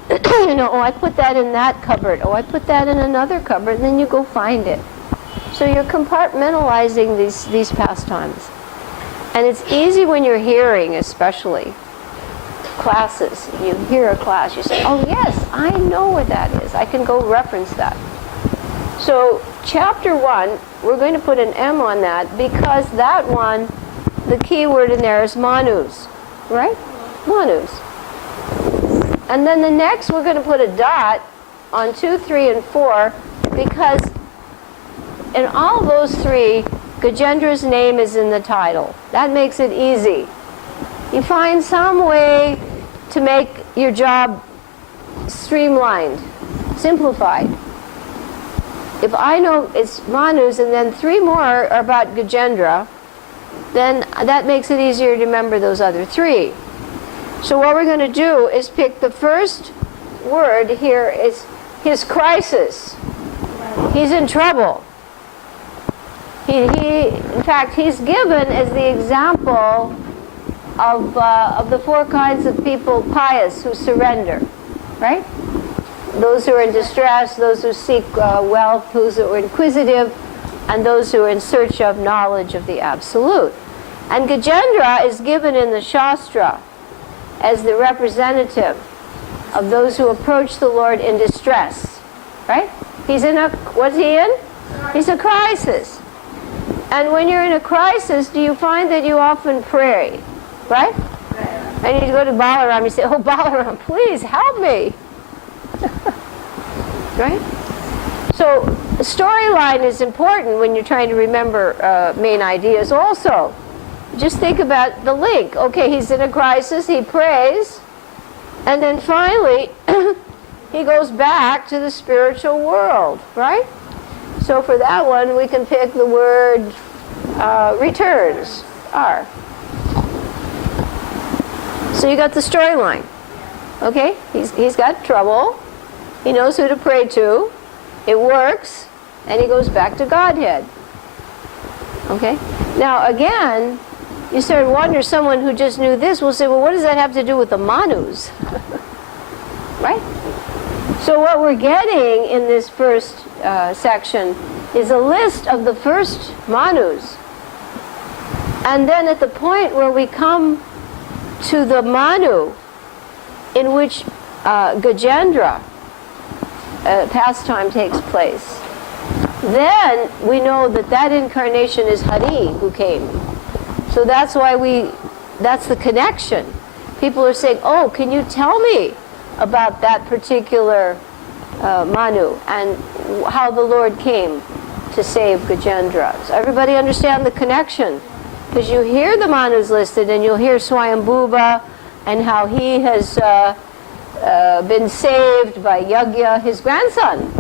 you know, oh, I put that in that cupboard. Oh, I put that in another cupboard, and then you go find it. So you're compartmentalizing these pastimes. And it's easy when you're hearing, especially classes. You hear a class, you say, oh yes, I know what that is. I can go reference that. So chapter 1, we're going to put an M on that because that one, the key word in there is manus, right? Manus. And then the next, we're going to put a dot on 2, 3, and 4 because in all those 3, Gajendra's name is in the title. That makes it easy. You find some way to make your job streamlined, simplified. If I know it's Manus and then 3 more are about Gajendra, then that makes it easier to remember those other 3. So what we're going to do is pick the first word here is his crisis. He's in trouble. In fact, he's given as the example of the 4 kinds of people pious who surrender, right? Those who are in distress, those who seek wealth, those who are inquisitive, and those who are in search of knowledge of the Absolute. And Gajendra is given in the Shastra as the representative of those who approach the Lord in distress, right? He's in a, what's he in? He's a crisis. And when you're in a crisis, do you find that you often pray, right? And you go to Balaram, you say, oh Balaram, please help me. Right? So the storyline is important when you're trying to remember main ideas also. Just think about the link. Okay, he's in a crisis, he prays, and then finally he goes back to the spiritual world, right? So for that one, we can pick the word returns, R. So you got the storyline. Okay, he's got trouble. He knows who to pray to. It works, and he goes back to Godhead. Okay? Now again, you start to wonder, someone who just knew this will say, well, what does that have to do with the Manus? Right? So what we're getting in this first section is a list of the first Manus. And then at the point where we come to the Manu in which Gajendra pastime takes place, then we know that that incarnation is Hari who came. So that's why that's the connection. People are saying, oh, can you tell me about that particular Manu and how the Lord came to save Gajendra? Does everybody understand the connection? Because you hear the Manus listed, and you'll hear Swayambhuva and how he has been saved by Yagya, his grandson,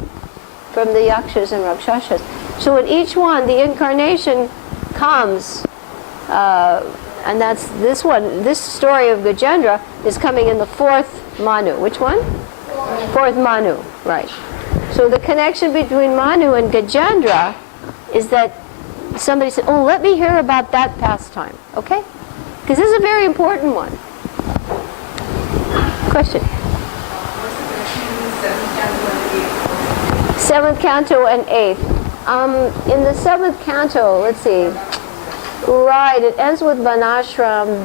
from the Yakshas and Rakshasas. So in each one, the incarnation comes, and that's this one. This story of Gajendra is coming in the 4th Manu. Which one? 4th Manu, right. So the connection between Manu and Gajendra is that somebody said, oh, let me hear about that pastime, okay? Because this is a very important one. Question? 7th canto and 8th. In the 7th canto, let's see. Right, it ends with Vanashram.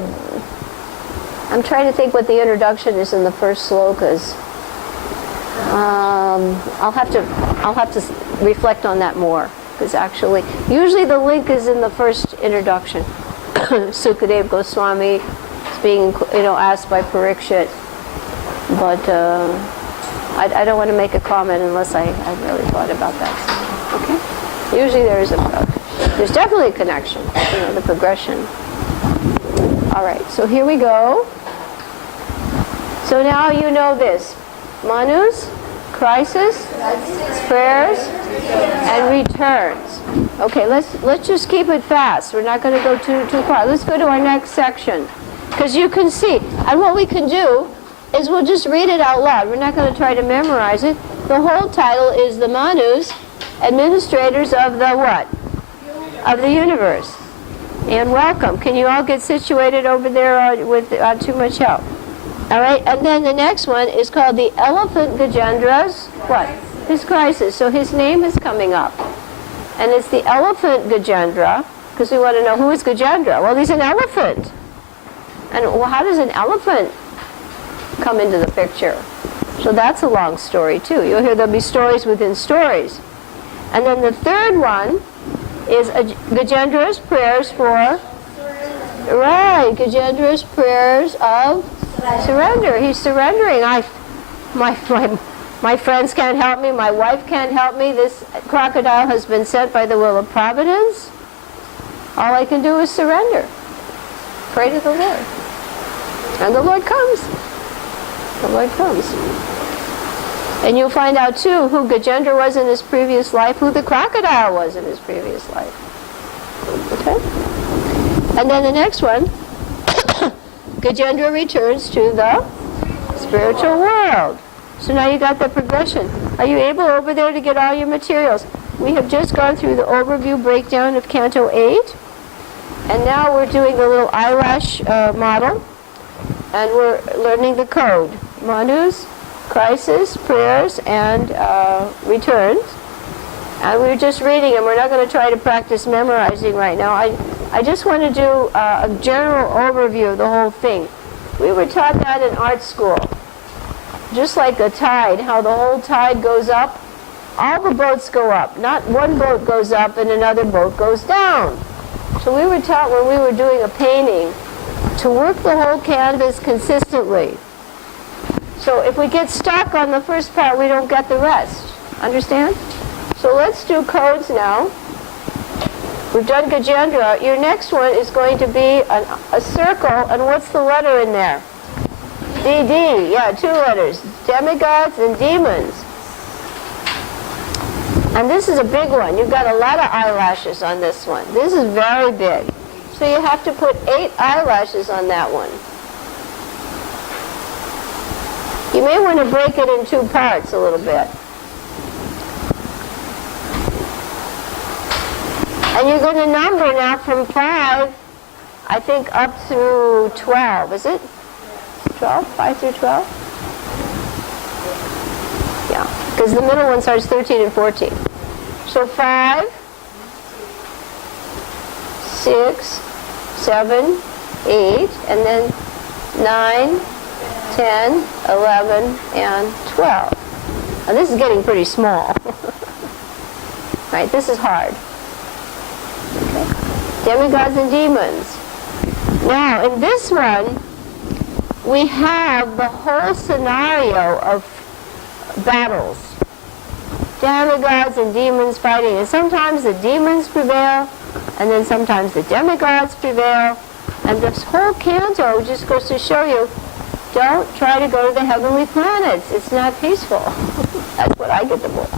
I'm trying to think what the introduction is in the first slokas. I'll have to reflect on that more, because actually, usually the link is in the first introduction. Sukadeva Goswami is being, asked by Parikshit, but I don't want to make a comment unless I really thought about that. Okay? Usually there's definitely a connection, the progression. All right, so here we go. So now you know this. Manus, crisis, prayers, and returns. Okay, let's just keep it fast. We're not going to go too far. Let's go to our next section. Because you can see. And what we can do is we'll just read it out loud. We're not going to try to memorize it. The whole title is the Manus, administrators of the what? Of the universe. And welcome. Can you all get situated over there without too much help? All right, and then the next one is called the Elephant Gajendra's what? His crisis. So his name is coming up. And it's the Elephant Gajendra, because we want to know who is Gajendra. Well, he's an elephant. And well, how does an elephant come into the picture? So that's a long story, too. You'll hear there'll be stories within stories. And then the third one is Gajendra's prayers for... Right, Gajendra's prayers of surrender. He's surrendering. My friends can't help me. My wife can't help me. This crocodile has been sent by the will of Providence. All I can do is surrender. Pray to the Lord. And the Lord comes. The Lord comes. And you'll find out, too, who Gajendra was in his previous life, who the crocodile was in his previous life. Okay? And then the next one, Gajendra returns to the spiritual world. So now you got the progression. Are you able over there to get all your materials? We have just gone through the overview breakdown of Canto 8. And now we're doing the little eyelash model. And we're learning the code. Manus, crisis, prayers, and returns. And we're just reading them. We're not going to try to practice memorizing right now. I just want to do a general overview of the whole thing. We were taught that in art school. Just like a tide, how the whole tide goes up, all the boats go up. Not one boat goes up and another boat goes down. So we were taught when we were doing a painting to work the whole canvas consistently. So if we get stuck on the first part, we don't get the rest. Understand? So let's do codes now. We've done Gajendra. Your next one is going to be a circle, and what's the letter in there? DD, yeah, 2 letters. Demigods and demons. And this is a big one. You've got a lot of eyelashes on this one. This is very big. So you have to put 8 eyelashes on that one. You may want to break it in 2 parts a little bit. And you're going to number now from 5, I think, up through 12. Is it? 12? 5 through 12? Yeah, because the middle one starts 13 and 14. So 5, 6, 7, 8, and then 9, 10, 11, and 12. Now this is getting pretty small. Right, this is hard. Okay. Demigods and demons. Now, in this one, we have the whole scenario of battles. Demigods and demons fighting. And sometimes the demons prevail, and then sometimes the demigods prevail. And this whole canto just goes to show you, don't try to go to the heavenly planets. It's not peaceful. That's what I get the book.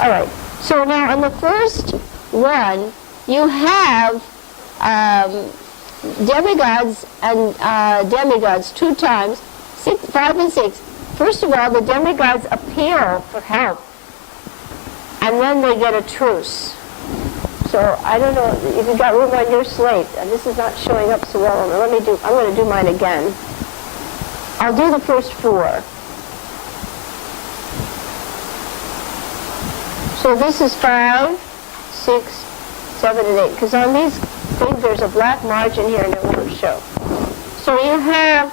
All right. So now on the first one, you have demigods and demigods 2 times, 5 and 6. First of all, the demigods appeal for help, and then they get a truce. So I don't know if you've got room on your slate. This is not showing up so well. I'm going to do mine again. I'll do the first 4. So this is 5, 6, 7, and 8. Because on these things there's a black margin here and it won't show. So you have,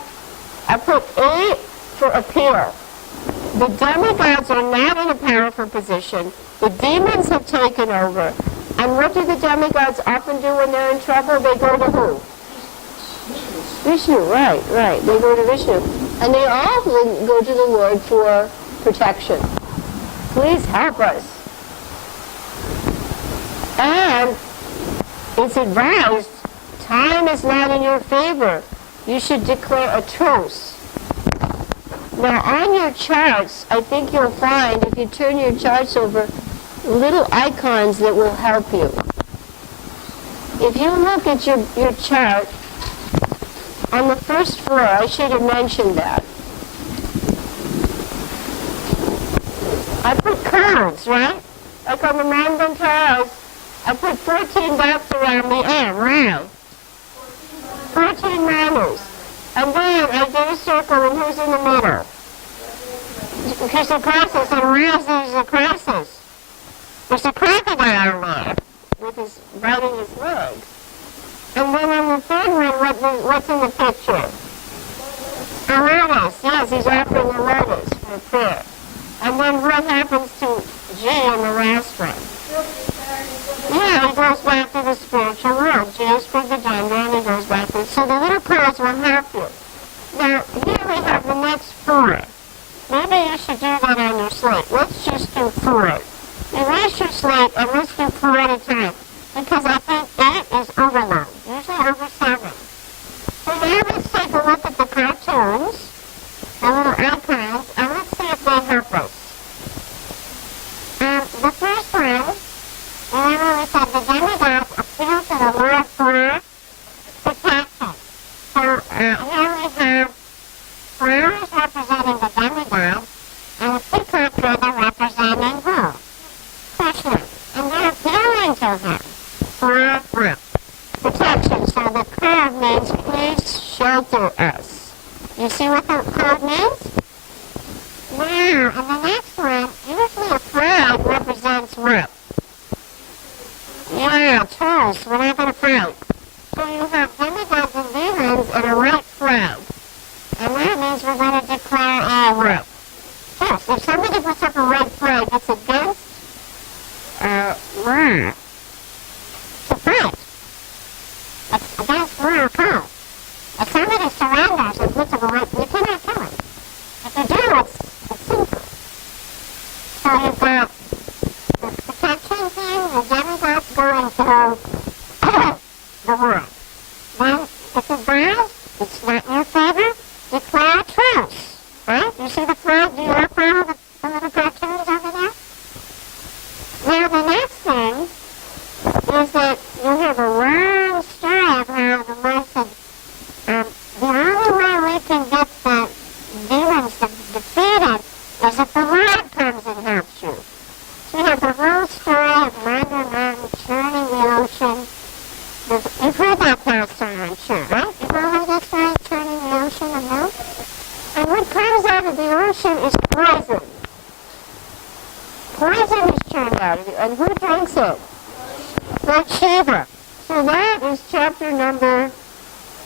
I put 8 for appeal. The demigods are not in a powerful position. The demons have taken over. And what do the demigods often do when they're in trouble? They go to who? Vishnu, right. They go to Vishnu. And they often go to the Lord for protection. Please help us. And it's advised, time is not in your favor. You should declare a truce. Now on your charts, I think you'll find, if you turn your charts over, little icons that will help you. If you look at your chart, on the first floor, I should have mentioned that. I put cards, right? Like on the random cards, I put 14 dots around the end, round. 14 rounders. And then I do a circle, and who's in the middle? There's a crosses, and around there's a crosses. There's a crocodile there, with his, riding his legs. And then on the third one, what's in the picture? A lotus. Yes, he's offering a lotus for prayer. And then what happens to G in the last one? Yeah, he goes back to the spiritual world. G is for the gender, and he goes back to... So the little cards will help you. Now, here we have the next 4. Maybe you should do that on your slate. Let's just do 4. Erase your slate, and let's do 4 at a time. Because I think 8 is overload, usually over 7. So now let's take a look at the cartoons, the little icons, and let's see if they help us. The first one, remember we said the demigods appeal to the Lord for protection. So here we have flowers representing the demigod, and a peacock feather representing who? Krishna. And they're appealing to him for protection. So the card means, please shelter us. You see what the card means? Now, and the next one, usually a flag represents what? Yeah, tools. We're not going to fight. So you have demigods and demons and a right flag. And that means we're going to declare a what? Yes, if somebody puts up a red flag, it's against war. To fight. It's against war cause. If somebody surrenders and puts up a red, you cannot kill him. If you do, it's simple. So you've got the protection thing, the demigods going to the world. Then, if it dies, it's not in your favor, declare a truce. Right? You see the flag? Do you have the little cartoons over there? Now, the next thing is that you have a long story of how the Lord said, the only way we can get the demons defeated is if the Lord comes and helps you. So you have the whole story of Mother Mountain churning the ocean. You've heard that past story, I'm sure, right? You've all heard that story, churning the ocean of milk? And what comes out of the ocean is poison. Poison is churned out of it. And who drinks it? Lord Shiva. So that is chapter number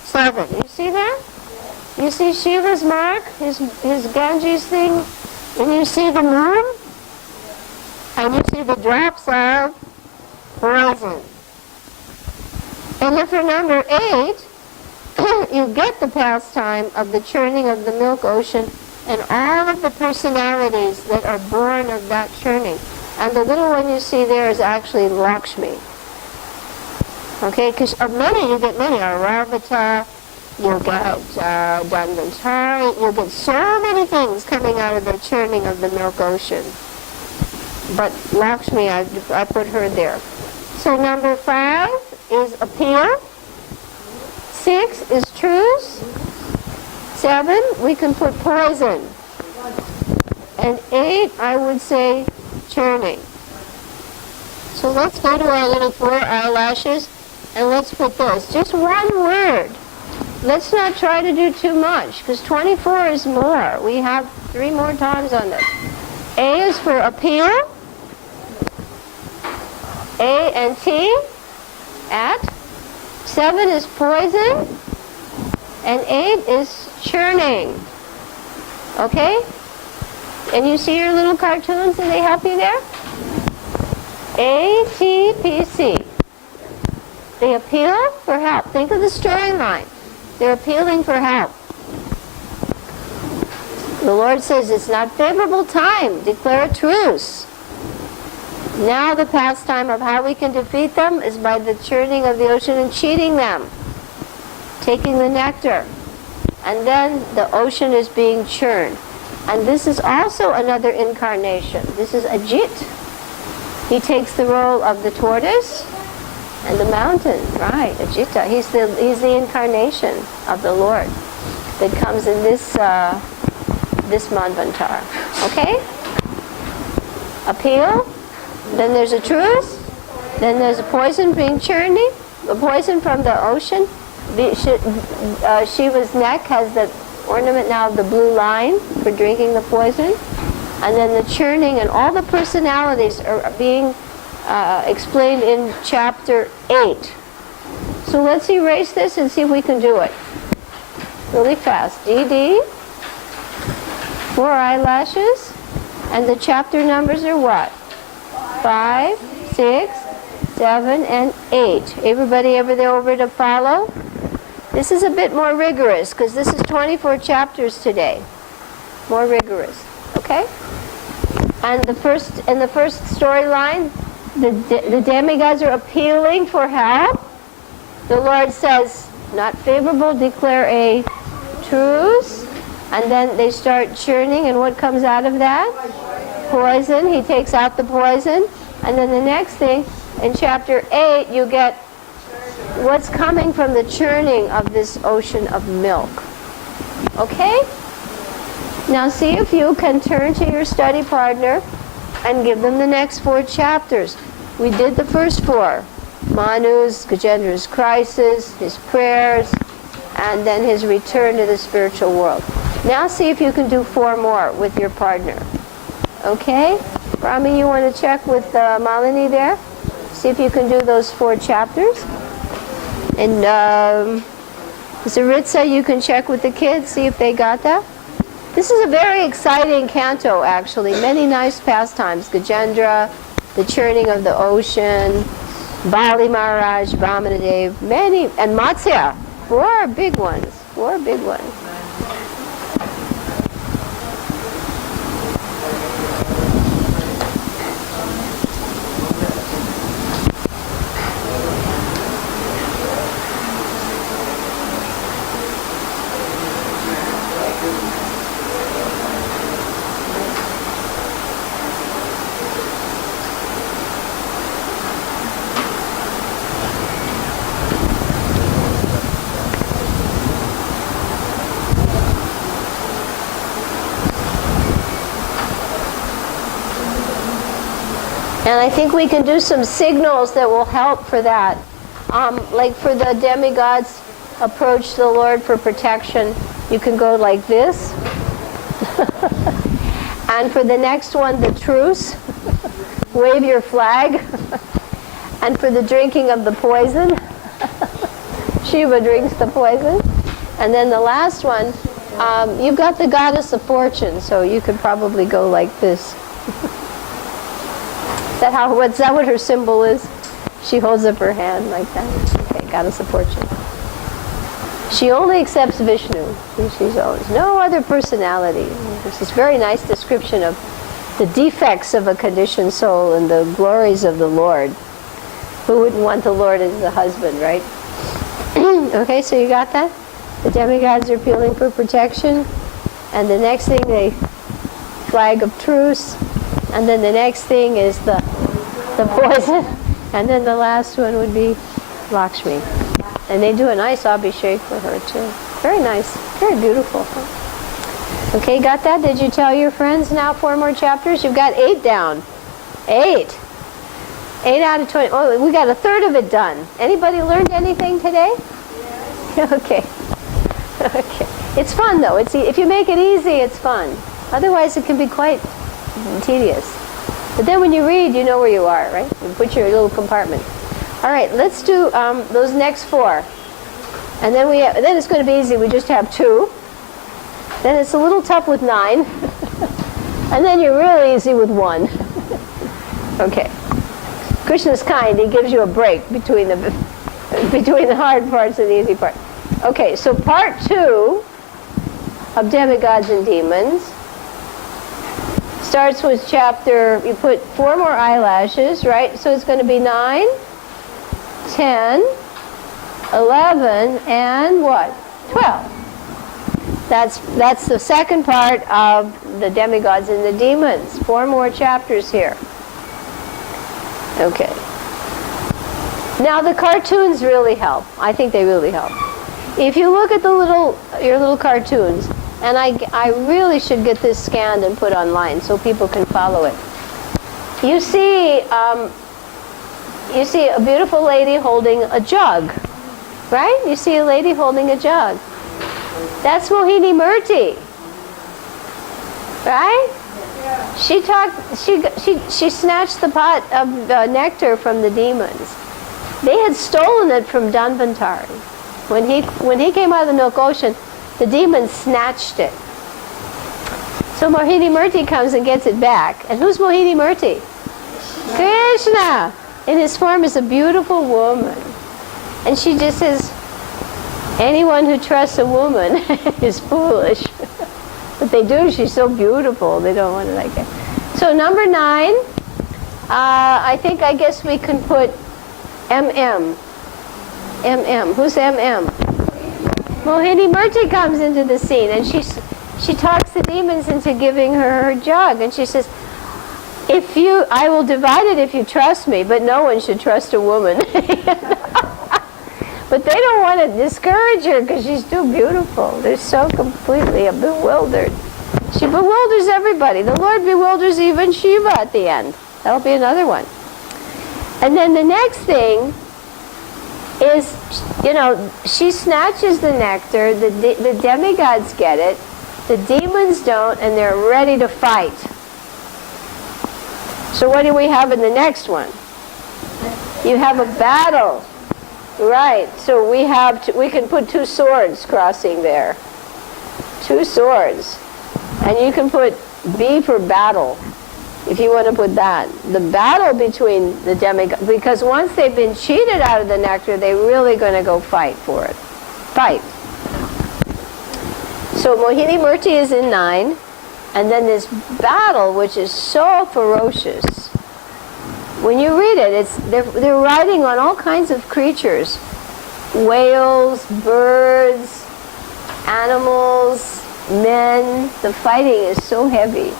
7. You see that? You see Shiva's mark, his Ganges thing, and you see the moon, and you see the drops of poison. And then for number 8, you get the pastime of the churning of the milk ocean and all of the personalities that are born of that churning. And the little one you see there is actually Lakshmi. Okay, because of many, you get many. Aravata, you get Dhanvantari, you get so many things coming out of the churning of the milk ocean. But Lakshmi, I put her there. So number 5 is appeal. 6 is truce. 7, we can put poison. And 8, I would say churning. So let's go to our little 4 eyelashes and let's put this. Just one word. Let's not try to do too much because 24 is more. We have 3 more times on this. A is for appeal. A and T. At. 7 is poison. And 8 is churning. Okay? And you see your little cartoons? Do they help you there? A, T, P, C. They appeal for help. Think of the storyline. They're appealing for help. The Lord says it's not favorable time. Declare a truce. Now the pastime of how we can defeat them is by the churning of the ocean and cheating them, taking the nectar. And then the ocean is being churned. And this is also another incarnation. This is Ajit. He takes the role of the tortoise and the mountain. Right, Ajita. He's the incarnation of the Lord that comes in this Manvantar. Okay? Appeal. Then there's a truce. Then there's a poison being churning. The poison from the ocean. Shiva's neck has the ornament now of the blue line for drinking the poison. And then the churning and all the personalities are being explained in chapter 8. So let's erase this and see if we can do it. Really fast. DD. 4 eyelashes. And the chapter numbers are what? 5, 6, 7, and 8. Everybody over to follow? This is a bit more rigorous because this is 24 chapters today. More rigorous. Okay? And in the first storyline, the demigods are appealing for help. The Lord says, not favorable, declare a truce. And then they start churning, and what comes out of that? Poison. He takes out the poison. And then the next thing, in chapter 8, you get what's coming from the churning of this ocean of milk. Okay? Now see if you can turn to your study partner and give them the next 4 chapters. We did the first 4. Manu's, Gajendra's crisis, his prayers, and then his return to the spiritual world. Now see if you can do 4 more with your partner. Okay? Rami, you want to check with Malini there? See if you can do those 4 chapters. And Zaritza, you can check with the kids, see if they got that. This is a very exciting canto, actually. Many nice pastimes. Gajendra, the churning of the ocean, Bali Maharaj, Brahmanadev, many, and Matsya. 4 big ones. 4 big ones. And I think we can do some signals that will help for that. Like for the demigods approach the Lord for protection, you can go like this. And for the next one, the truce, wave your flag. And for the drinking of the poison, Shiva drinks the poison. And then the last one, you've got the goddess of fortune, so you could probably go like this. Is that what her symbol is? She holds up her hand like that. Okay, goddess of fortune. She only accepts Vishnu. She's always no other personality. This is a very nice description of the defects of a conditioned soul and the glories of the Lord. Who wouldn't want the Lord as the husband, right? Okay, so you got that? The demigods are appealing for protection. And the next thing, they flag of truce. And then the next thing is the poison. And then the last one would be Lakshmi. And they do a nice abhishek for her too. Very nice. Very beautiful. Okay, got that? Did you tell your friends now 4 more chapters? You've got 8 down. 8. 8 out of 20. Oh, we got a third of it done. Anybody learned anything today? Yeah. Okay. Okay. It's fun though. If you make it easy, it's fun. Otherwise it can be quite tedious. But then when you read, you know where you are, right? You put your little compartment. All right, let's do those next 4. And then then it's going to be easy. We just have 2. Then it's a little tough with 9. And then you're really easy with 1. Okay. Krishna's kind. He gives you a break between the hard parts and the easy part. Okay, so part 2 of demigods and demons. Starts with chapter, you put 4 more eyelashes, right? So it's going to be 9, 10, 11, and what? 12. That's the second part of the demigods and the demons. 4 more chapters here. Okay. Now the cartoons really help. I think they really help. If you look at your little cartoons, and I really should get this scanned and put online so people can follow it. You see a beautiful lady holding a jug, right? You see a lady holding a jug. That's Mohini Murti, right? She snatched the pot of nectar from the demons. They had stolen it from Dhanvantari. When he came out of the Milk Ocean, the demons snatched it. So Mohini Murti comes and gets it back. And who's Mohini Murti? Krishna! In his form is a beautiful woman. And she just says, anyone who trusts a woman is foolish. But they do. She's so beautiful. They don't want to like it. So number 9, I guess we can put MM. MM. Who's MM? Mohini Murti comes into the scene, and she talks the demons into giving her jug, and she says, I will divide it if you trust me, but no one should trust a woman. But they don't want to discourage her because she's too beautiful. They're so completely bewildered. She bewilders everybody. The Lord bewilders even Shiva at the end. That'll be another one. And then the next thing is, she snatches the nectar, the demigods get it, the demons don't, and they're ready to fight. So what do we have in the next one? You have a battle. Right, so we can put 2 swords crossing there. 2 swords. And you can put B for battle, if you want to put that. The battle between the demigods, because once they've been cheated out of the nectar, they're really going to go fight for it. Fight. So Mohini Murti is in 9, and then this battle, which is so ferocious. When you read it, they're riding on all kinds of creatures. Whales, birds, animals, men. The fighting is so heavy,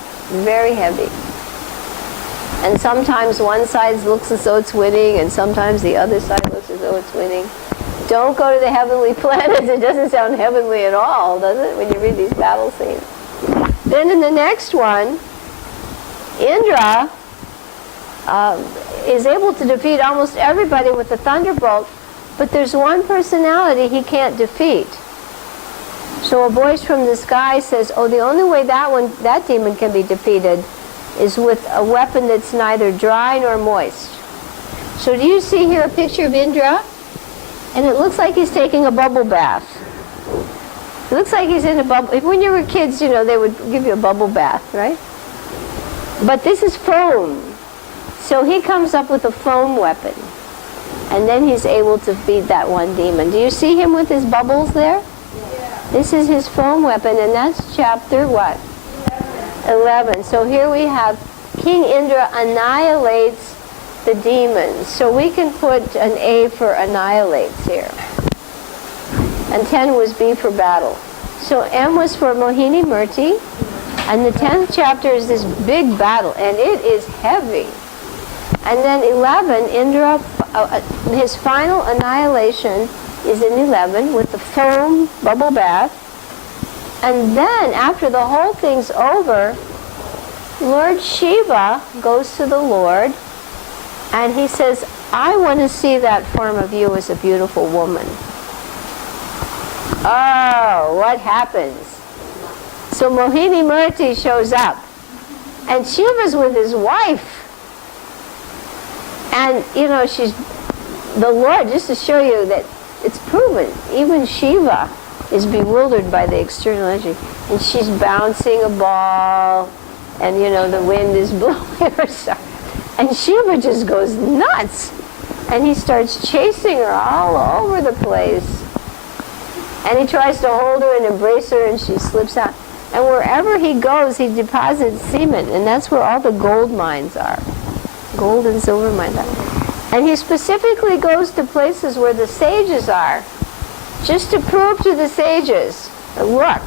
very heavy. And sometimes one side looks as though it's winning, and sometimes the other side looks as though it's winning. Don't go to the heavenly planets. It doesn't sound heavenly at all, does it, when you read these battle scenes? Then in the next one, Indra is able to defeat almost everybody with the thunderbolt, but there's one personality he can't defeat. So a voice from the sky says, the only way that demon can be defeated is with a weapon that's neither dry nor moist. So do you see here a picture of Indra? And it looks like he's taking a bubble bath. It looks like he's in a bubble. When you were kids, they would give you a bubble bath, right? But this is foam. So he comes up with a foam weapon. And then he's able to beat that one demon. Do you see him with his bubbles there? Yeah. This is his foam weapon, and that's chapter what? 11. So here we have King Indra annihilates the demons. So we can put an A for annihilates here. And 10 was B for battle. So M was for Mohini Murti. And the 10th chapter is this big battle, and it is heavy. And then 11, Indra, his final annihilation is in 11 with the foam bubble bath. And then, after the whole thing's over, Lord Shiva goes to the Lord, and he says, I want to see that form of you as a beautiful woman. Oh, what happens? So Mohini Murti shows up, and Shiva's with his wife. And, she's the Lord, just to show you that it's proven, even Shiva is bewildered by the external energy. And she's bouncing a ball, and, the wind is blowing her stuff. And Shiva just goes nuts. And he starts chasing her all over the place. And he tries to hold her and embrace her, and she slips out. And wherever he goes, he deposits semen, and that's where all the gold mines are. Gold and silver mines are. And he specifically goes to places where the sages are, just to prove to the sages, look,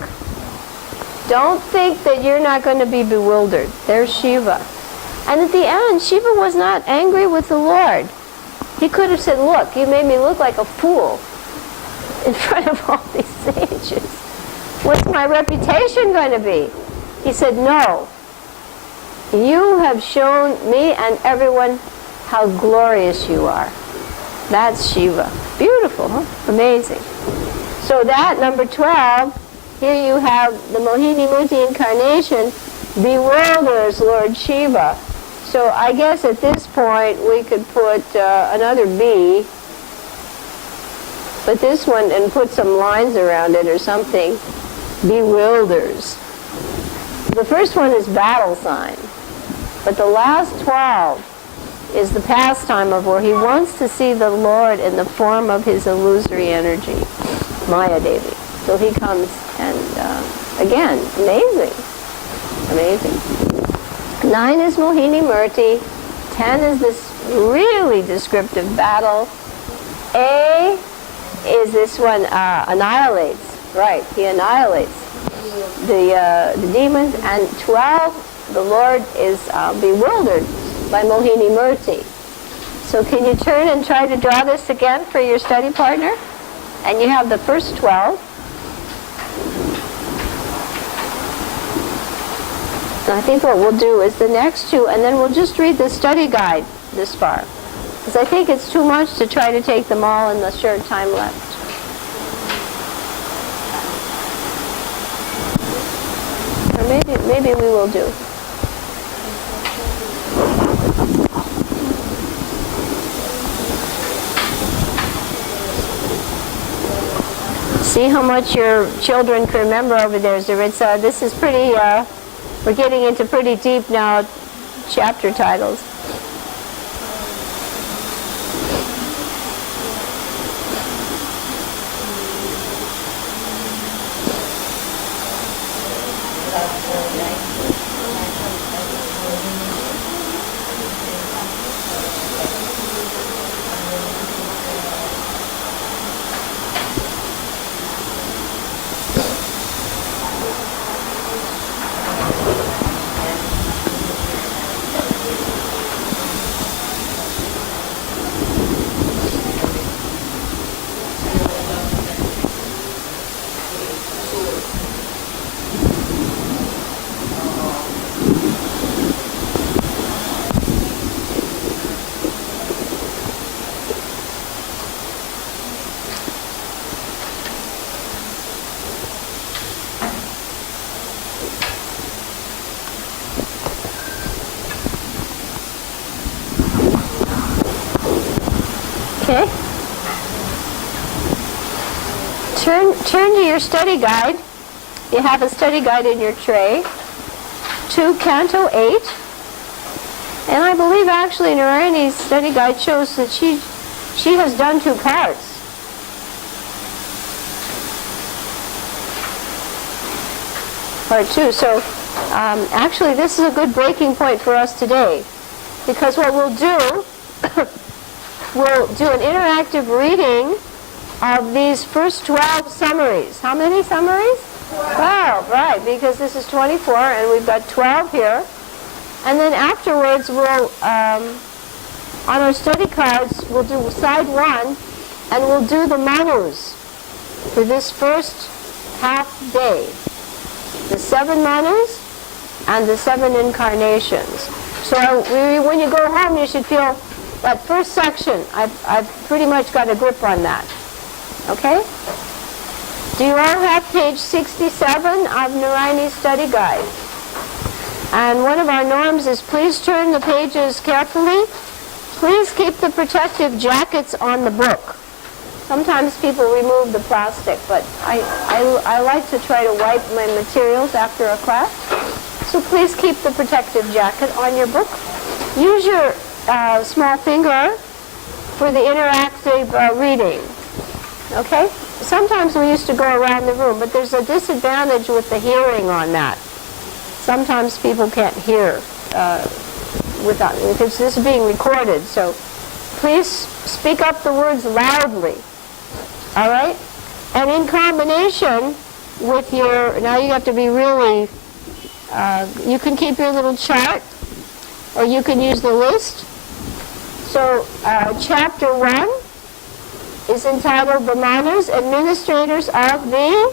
don't think that you're not going to be bewildered. There's Shiva. And at the end, Shiva was not angry with the Lord. He could have said, look, you made me look like a fool in front of all these sages. What's my reputation going to be? He said, no. You have shown me and everyone how glorious you are. That's Shiva. Beautiful, huh? Amazing. So that, number 12, here you have the Mohini Murti incarnation bewilders Lord Shiva. So I guess at this point we could put another B, but this one, and put some lines around it or something, bewilders. The first one is battle sign, but the last 12 is the pastime of where he wants to see the Lord in the form of his illusory energy, Maya Devi. So he comes and, again, amazing. Amazing. 9 is Mohini Murti. 10 is this really descriptive battle. A is this one, annihilates. Right, he annihilates the demons. And 12, the Lord is bewildered by Mohini Murti. So can you turn and try to draw this again for your study partner? And you have the first 12. I think what we'll do is the next 2, and then we'll just read the study guide this far. Because I think it's too much to try to take them all in the short time left. Or maybe we will do. See how much your children can remember over there, Zaritza. This is pretty... we're getting into pretty deep now chapter titles. Okay. Turn to your study guide. You have a study guide in your tray. To Canto 8. And I believe actually Narayani's study guide shows that she has done 2 parts. Part 2. So actually this is a good breaking point for us today. Because what we'll do, we'll do an interactive reading of these first 12 summaries. How many summaries? 12, right, because this is 24 and we've got 12 here. And then afterwards we'll, on our study cards, we'll do side 1 and we'll do the manus for this first half day. The 7 manus and the 7 incarnations. So when you go home you should feel that first section, I've pretty much got a grip on that. Okay? Do you all have page 67 of Narayani's study guide? And one of our norms is please turn the pages carefully. Please keep the protective jackets on the book. Sometimes people remove the plastic, but I like to try to wipe my materials after a class. So please keep the protective jacket on your book. Use your small finger for the interactive reading. Okay? sometimes we used to go around the room, but there's a disadvantage with the hearing on that. Sometimes people can't hear without, because this is being recorded, so please speak up the words loudly, all right? And in combination with your, now you have to be really, you can keep your little chart, or you can use the list. So chapter 1 is entitled The Miners, Administrators of the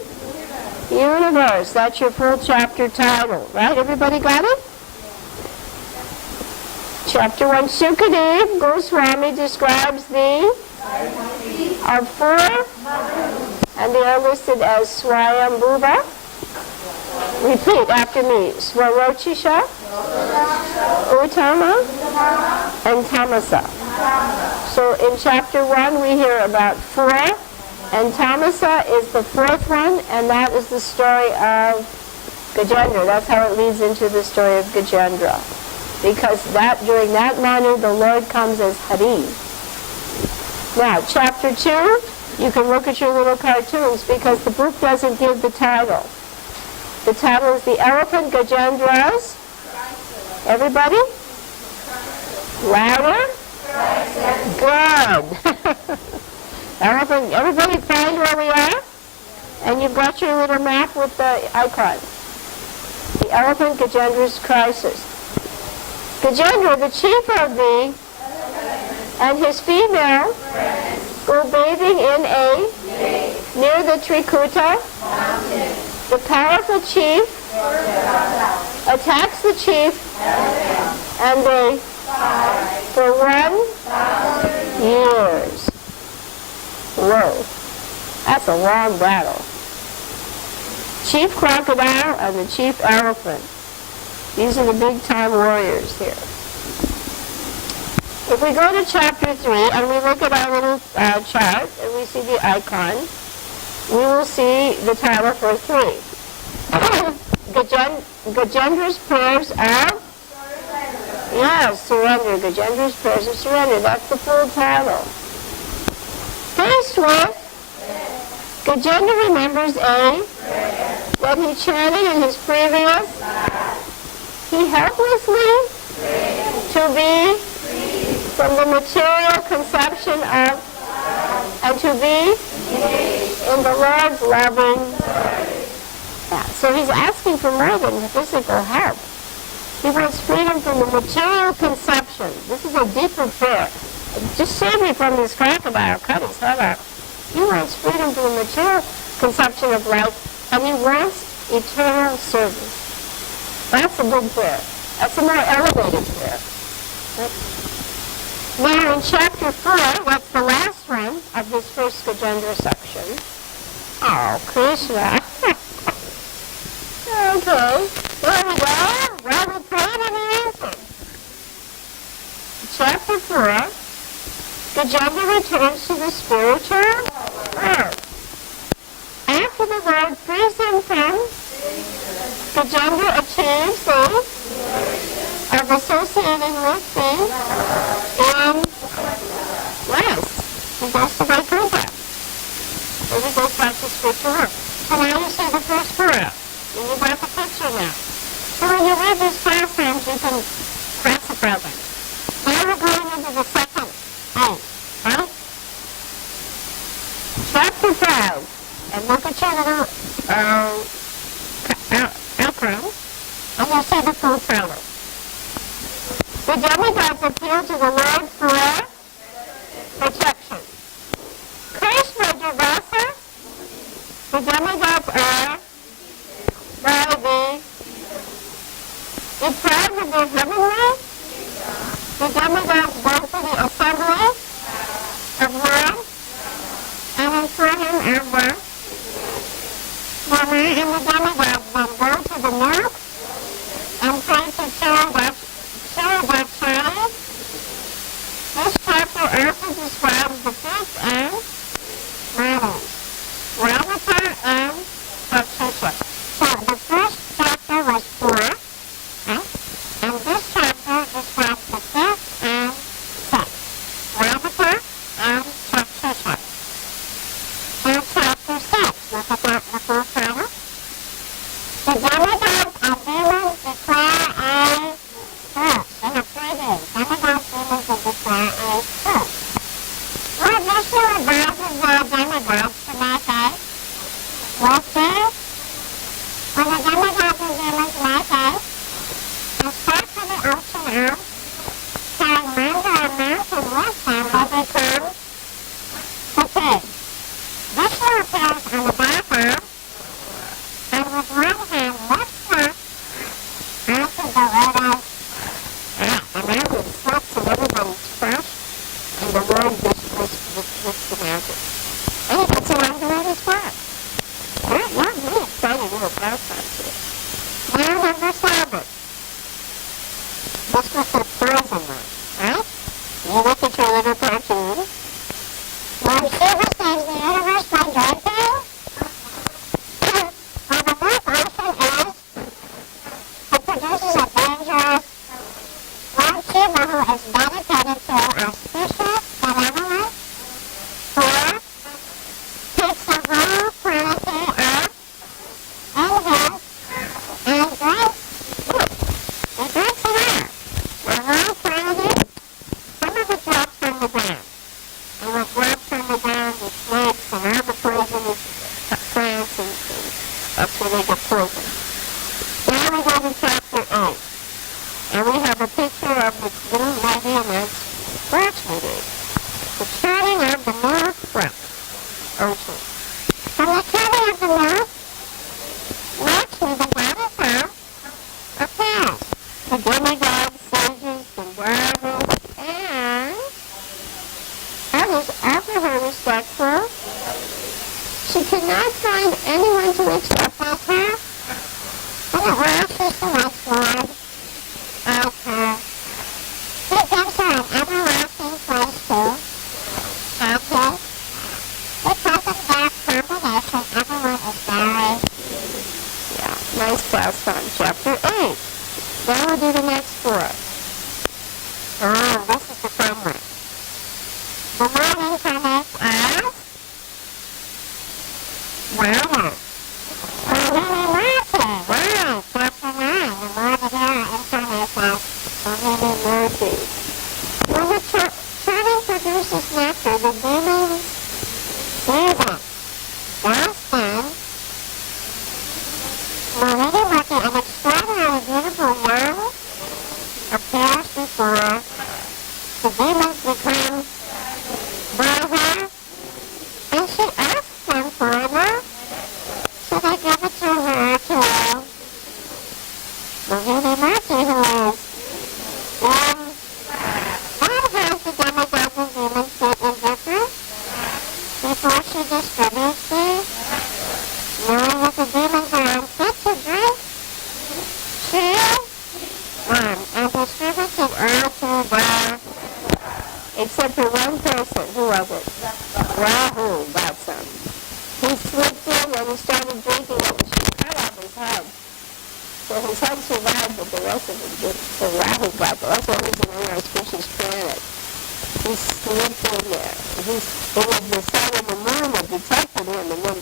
Universe. That's your full chapter title, right? Everybody got it? Chapter 1, Sukadev Goswami describes the of 4, and they are listed as Swayambhuva. Repeat after me. Swarochisha, Uttama, and Tamasa. So in chapter 1 we hear about 4, and Tamasa is the 4th one, and that is the story of Gajendra. That's how it leads into the story of Gajendra. Because during that Manu, the Lord comes as Hari. Now, chapter 2, you can look at your little cartoons because the book doesn't give the title. The title is The Elephant Gajendra's. Everybody? Louder? Good. Elephant, everybody find where we are? And you've got your little map with the icons. The Elephant Gajendra's Crisis. Gajendra, the chief of the, and his female go bathing in near the Trikuta. The powerful chief attacks the chief, and they, for 1,000 years. Whoa, that's a long battle. Chief crocodile and the chief elephant. These are the big-time warriors here. If we go to chapter 3 and we look at our little chart and we see the icon, we will see the title for 3. Gajendra's Prayers of? Yes, Surrender. Gajendra's Prayers of Surrender. That's the full title. Faced with, Gajendra remembers that he chanted in his previous. He helplessly to be from the material conception of, and to be in the Lord's loving. Yeah, so he's asking for more than physical help. He wants freedom from the material conception. This is a deeper prayer. Just save me from this crocodile, cut his head off. He wants freedom from the material conception of life, and he wants eternal service. That's a good prayer. That's a more elevated prayer. Now in chapter 4, that's the last one of this first Gajendra section. Oh, Krishna. Okay, there we go. Well, we prayed and he answered. Chapter 4, Gajendra returns to the spiritual world. After the Lord frees him from Gajendra achieves of associating with the rest. He goes to Vaikuntha. So he goes back to spiritual world. So now you see the first Pura. And you got the picture now. So when you read these classrooms, you can press the present. Now we're going into the second thing, right? Chapter 5. And look at your little outline, and you'll see the full title. The demigods appeal to the Lord for protection. Krishna Durvasa, the demigods are by the deprived of their heavenly. The demigods go to the assembly of Lord, and for him are one. Mama and the demigods then go to the north and pray to Chirabachari. This chapter also describes the fifth and Ramas, Ravata and Sakshisha. So the first chapter was 4, and this chapter describes the fifth and sixth, Ravata and Sakshisha. forgot the full title. The demigods and demons declare a truce. They have 3 days. Demigods, demons, and declare a truce. Lord Vishnu advises the demigods to make a witches. When the demigods and demons make a start for the ocean out, carrying Manda and mountain with them, they become fatigued. Vishnu appears on the back arm, and with one hand lifts up onto the Buddha's back. The mountain slips and everybody's crushed, and the Lord just lifts the mountain. And he puts it on the Buddha's back. That really exciting little pastime here. Now number 7. This was the poison one, right? You look at your little cartoon. Lord Shiva saves the universe by drinking. Well, the more poison is, it produces a dangerous Lord Shiva who is dedicated to auspicious, benevolent, poor, takes the whole quantity of envy and grace. He drinks it out. The whole quantity, some of it drops from the ground. And what drops from the ground is snakes and all the poisonous plants and things. That's where they get poisoned. Now we go to chapter 8. And we have a picture of this little lady and this birch lady. The charting of the North Front Ocean. From the charting of the North, Lakshmi, the goddess of appears. The demigods, sages, the warriors, and others offer her respectful. She could not find anyone to accept as her, and at last she selects Lord as her. He gives her an everlasting place to Canto. Because of that combination, everyone is very, nice class on chapter 8. Then we'll do the next 4. Oh, this is the fun one. The Lord incarnates as Rama. Wow, chapter 9. The Lord of Hera incarnates as Murti. When the charting produces nectar, the demons see them. Thus then, Murti Murti, an extraordinary beautiful young, appears before the demons become braver, and she asks them for love, so they give it to her to Mahini Murti, who is that has the demigods and demons sit indifferent before she distributes these, knowing that the demons are unfit to drink. She and distributes it all to the, except for one person. Who was it? Rahu got some. He slipped in and he started drinking it, and she cut off his head. So his head survived, but the rest of it didn't. So Rahu got it. That's why he's an unauspicious planet. He slipped in there. It was the sun and the moon that detected him, and then